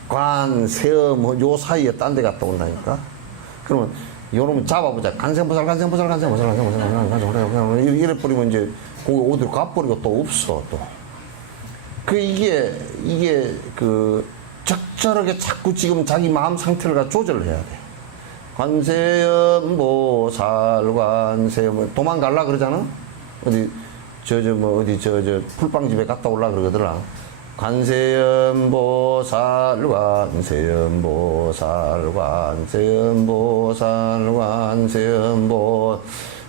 관세음 요 사이에 딴 데 갔다 온다니까. 그러면 요놈은 잡아보자. 관세음보살 관세음보살 관세음보살 관세음보살 관세음보살 이래 버리면 이제 거기 어디로 가버리고 또 없어 또. 이게 그 적절하게 자꾸 지금 자기 마음 상태를 갖다 조절을 해야 돼. 관세음보살 관세음 도망갈라 그러잖아. 어디 어디 풀빵집에 갔다 올라 그러더라. 관세음보살 관세음보살 관세음보살 관세음보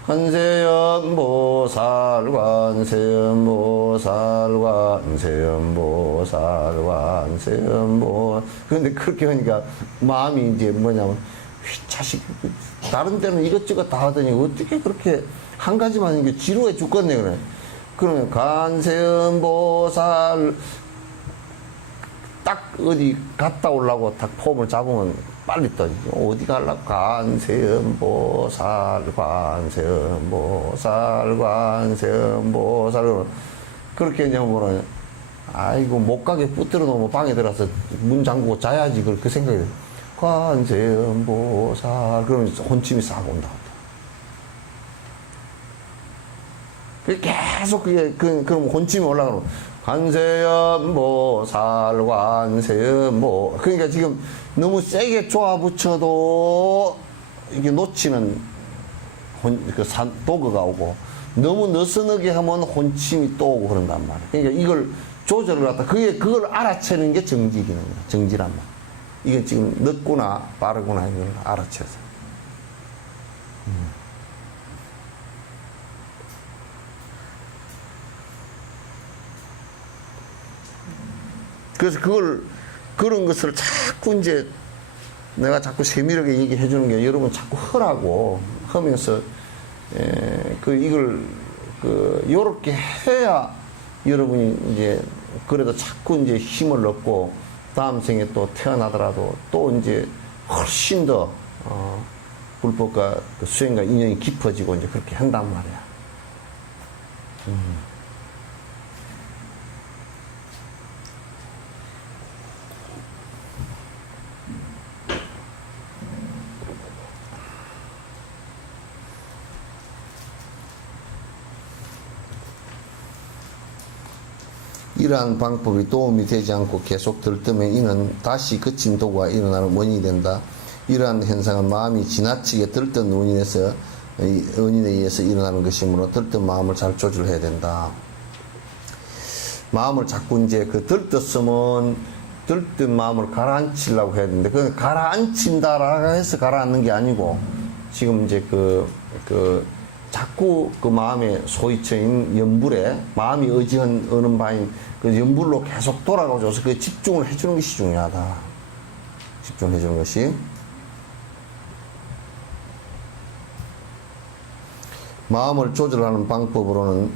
관세음보살 관세음보살 관세음보살 관세음보. 그런데 그렇게 하니까 마음이 이제 뭐냐면 자식 다른 데는 이것저것 다 하더니 어떻게 그렇게 한 가지만 하는 게 지루해 죽겠네 그래. 그러면 관세음보살 딱 어디 갔다 오려고 딱 폼을 잡으면 빨리 떠. 어디 가려고? 관세음보살, 관세음보살, 관세음보살. 그렇게 이제 보면, 아이고, 못 가게 붙들어 놓으면 방에 들어가서 문 잠그고 자야지. 그 생각이 들어요. 관세음보살. 그러면 혼침이 싹 온다. 계속 그럼 혼침이 올라가면, 관세음보살 관세음보. 그러니까 지금 너무 세게 쪼아붙여도 이게 놓치는 도그가 오고 너무 느슨하게 하면 혼침이 또 오고 그런단 말이야. 그러니까 이걸 조절을 갖다 그걸 알아채는 게 정직이는 거야. 정지란 말이야. 이게 지금 늦구나 빠르구나 이걸 알아채서. 그래서 그런 것을 자꾸 이제 내가 자꾸 세밀하게 얘기해 주는 게 여러분 자꾸 하라고 하면서, 요렇게 해야 여러분이 이제 그래도 자꾸 이제 힘을 얻고 다음 생에 또 태어나더라도 또 이제 훨씬 더, 불법과 그 수행과 인연이 깊어지고 이제 그렇게 한단 말이야. 이러한 방법이 도움이 되지 않고 계속 들뜨면 이는 다시 그친 도구가 일어나는 원인이 된다. 이러한 현상은 마음이 지나치게 들뜬 원인에 의해서 일어나는 것이므로 들뜬 마음을 잘 조절해야 된다. 마음을 자꾸 이제 들떴으면 들뜬 마음을 가라앉히려고 해야 되는데, 그 가라앉힌다라고 해서 가라앉는 게 아니고, 지금 이제 자꾸 그 마음의 소위처인 연불에 마음이 의지하는 바인 그 연불로 계속 돌아가줘서 그 집중을 해주는 것이 중요하다. 집중해주는 것이. 마음을 조절하는 방법으로는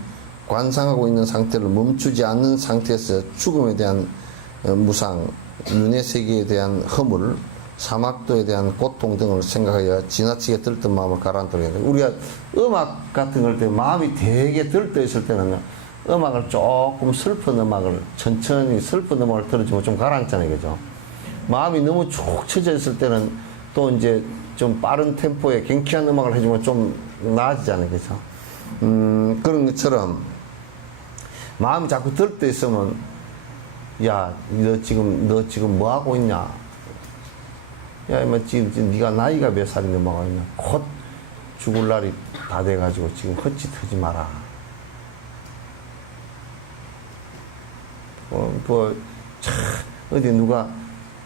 관상하고 있는 상태를 멈추지 않는 상태에서 죽음에 대한 무상, 윤회 세계에 대한 허물, 사막도에 대한 고통 등을 생각하여 지나치게 들뜬 마음을 가라앉도록 해야 돼. 우리가 음악 같은 걸 때 마음이 되게 들떠 있을 때는 음악을 조금 슬픈 음악을 천천히 슬픈 음악을 들어주면 좀 가라앉잖아요. 그죠? 마음이 너무 축 처져 있을 때는 또 이제 좀 빠른 템포의 경쾌한 음악을 해주면 좀 나아지잖아요. 그죠? 그런 것처럼 마음이 자꾸 들떠 있으면 야, 너 지금 뭐 하고 있냐? 야, 이마 지금 네가 나이가 몇 살인데 뭐가 있냐? 곧 죽을 날이 다 돼가지고 지금 헛짓하지 마라. 어디 누가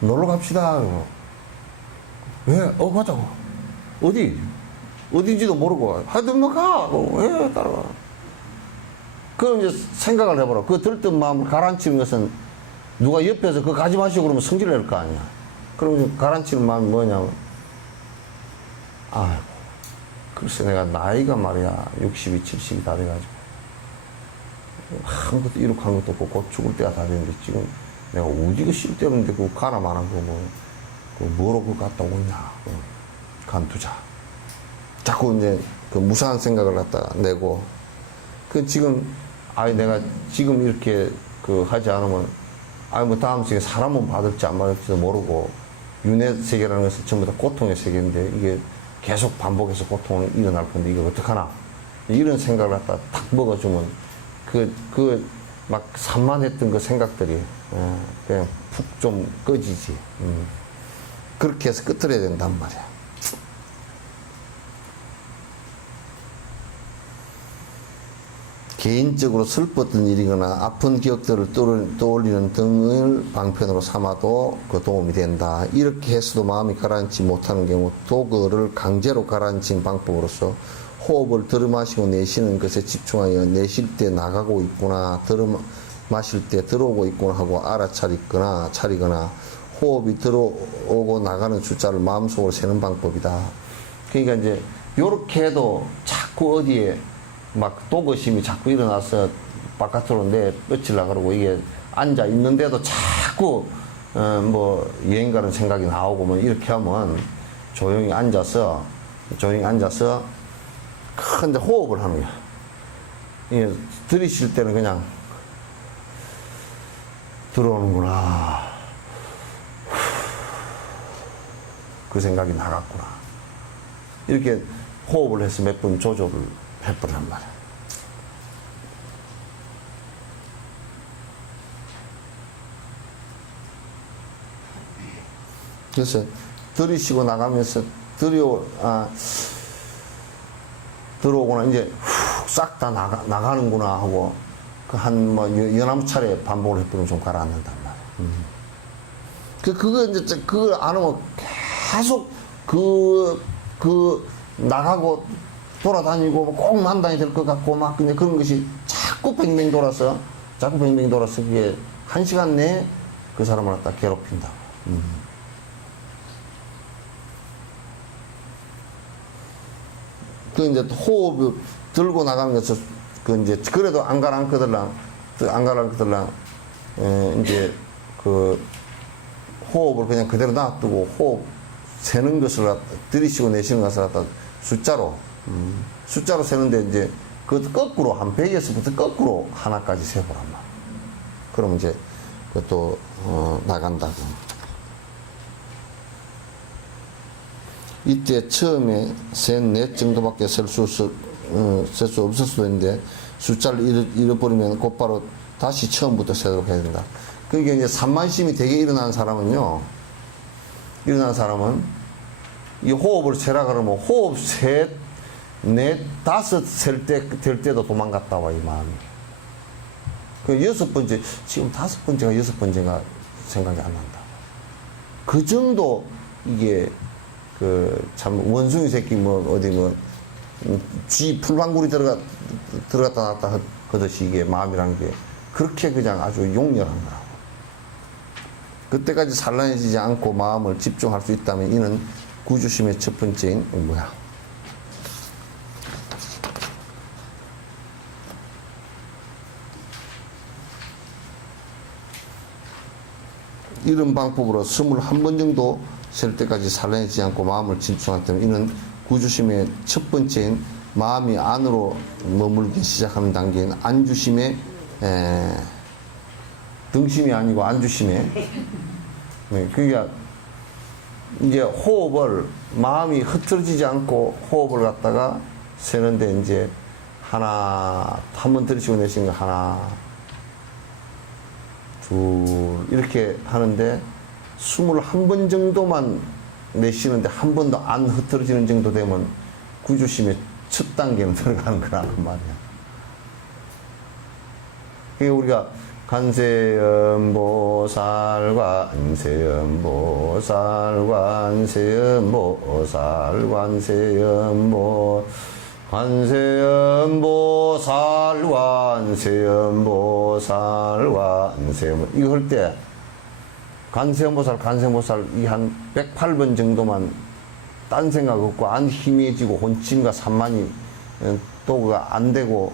놀러 갑시다. 왜? 가자고. 어디인지도 모르고 하여튼 뭐 가. 왜 따라가. 그럼 이제 생각을 해보라. 그 들뜬 마음을 가라앉히는 것은 누가 옆에서 그거 가지 마시고 그러면 성질 낼 거 아니야. 그러면 가라앉히는 마음이 뭐냐면, 아이고, 글쎄 내가 나이가 말이야, 60이, 70이 다 돼가지고, 한 것도 이룩한 것도 없고, 곧 죽을 때가 다 됐는데, 지금 내가 오지게 쓸데없는데, 그거 가라만 한 거, 뭐로 그거 갖다 오냐, 간투자. 자꾸 이제 그 무상한 생각을 갖다가 내고, 지금, 내가 지금 이렇게 하지 않으면, 뭐 다음 세계 사람은 받을지 안 받을지도 모르고, 윤회 세계라는 것은 전부 다 고통의 세계인데, 이게 계속 반복해서 고통이 일어날 건데, 이거 어떡하나. 이런 생각을 갖다 딱 먹어주면, 막 산만했던 그 생각들이, 그냥 푹 좀 꺼지지. 그렇게 해서 끄트려야 된단 말이야. 개인적으로 슬펐던 일이거나 아픈 기억들을 떠올리는 등을 방편으로 삼아도 그 도움이 된다. 이렇게 해서도 마음이 가라앉지 못하는 경우 도그를 강제로 가라앉힌 방법으로서 호흡을 들이마시고 내쉬는 것에 집중하여 내쉴 때 나가고 있구나, 들이마실 때 들어오고 있구나 하고 차리거나 호흡이 들어오고 나가는 숫자를 마음속으로 세는 방법이다. 그러니까 이제 요렇게 해도 자꾸 어디에 막 도거심이 자꾸 일어나서 바깥으로 내뻗치려고 그러고, 이게 앉아 있는데도 자꾸 뭐 여행 가는 생각이 나오고 뭐 이렇게 하면 조용히 앉아서 큰 호흡을 하는 거야. 이게 들이쉴 때는 그냥 들어오는구나, 그 생각이 나갔구나, 이렇게 호흡을 해서 몇 번 조절을 해보란 말이야. 그래서 들이쉬고 나가면서 들어오거나 이제 싹 다 나가는구나 하고 연암 차례 반복을 해보면 좀 가라앉는단 말이야. 그거 이제 그걸 안 하면 계속 나가고 돌아다니고 꼭 만당이 될 것 같고 막 근데 그런 것이 자꾸 뱅뱅 돌아서 그게 1시간 내에 그 사람을 갖다 괴롭힌다. 그 이제 호흡을 들고 나가면서 이제 그래도 안 가라앉거들랑 이제 호흡을 그냥 그대로 놔두고 호흡 세는 것을 들이쉬고 내쉬는 것을 갖다 숫자로 세는데 이제 그것도 거꾸로 한 100에서부터 거꾸로 하나까지 세보란 말이야. 그러면 이제 그것도 나간다고. 이때 처음에 셋, 넷 정도밖에 셀 수 없을 수도 있는데 숫자를 잃어버리면 곧바로 다시 처음부터 세도록 해야 된다. 그러니까 이제 산만심이 되게 일어난 사람은 이 호흡을 세라 그러면 호흡 셋, 넷, 다섯 될 때도 도망갔다 와, 이 마음이. 그 여섯 번째, 지금 5번째가 6번째가 생각이 안 난다. 그 정도 이게 참 원숭이 새끼 쥐 풀방울이 들어갔다 나왔다 하듯이 이게 마음이라는 게 그렇게 그냥 아주 용렬한 거라고. 그때까지 산란해지지 않고 마음을 집중할 수 있다면 이는 구주심의 첫 번째인 뭐야? 이런 방법으로 21번 정도 셀 때까지 산란해지지 않고 마음을 집중한다면 이는 구주심의 첫 번째인 마음이 안으로 머물기 시작하는 단계인 안주심의 등심이 아니고 안주심의 그러니까 이제 호흡을 마음이 흐트러지지 않고 호흡을 갖다가 세는데 이제 하나 한 번 들이쉬고 내쉬는 거 하나 둘 이렇게 하는데 21번 정도만 내쉬는데 한 번도 안 흐트러지는 정도 되면 구주심의 첫 단계는 들어가는 거란 말이야. 그러니까 우리가 관세음보살 관세음보살 관세음보살 관세음보 관세음보살 관세음보살 관세음 이거 할 때 관세음보살 이 한 108번 정도만 딴 생각 없고 안 희미해지고 혼침과 산만이 도구가 안 되고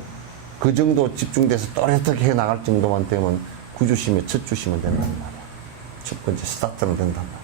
그 정도 집중돼서 또렷하게 해 나갈 정도만 되면 구주심에 첫 주시면 된단 말이야. 첫 번째 스타트는 된단 말이야.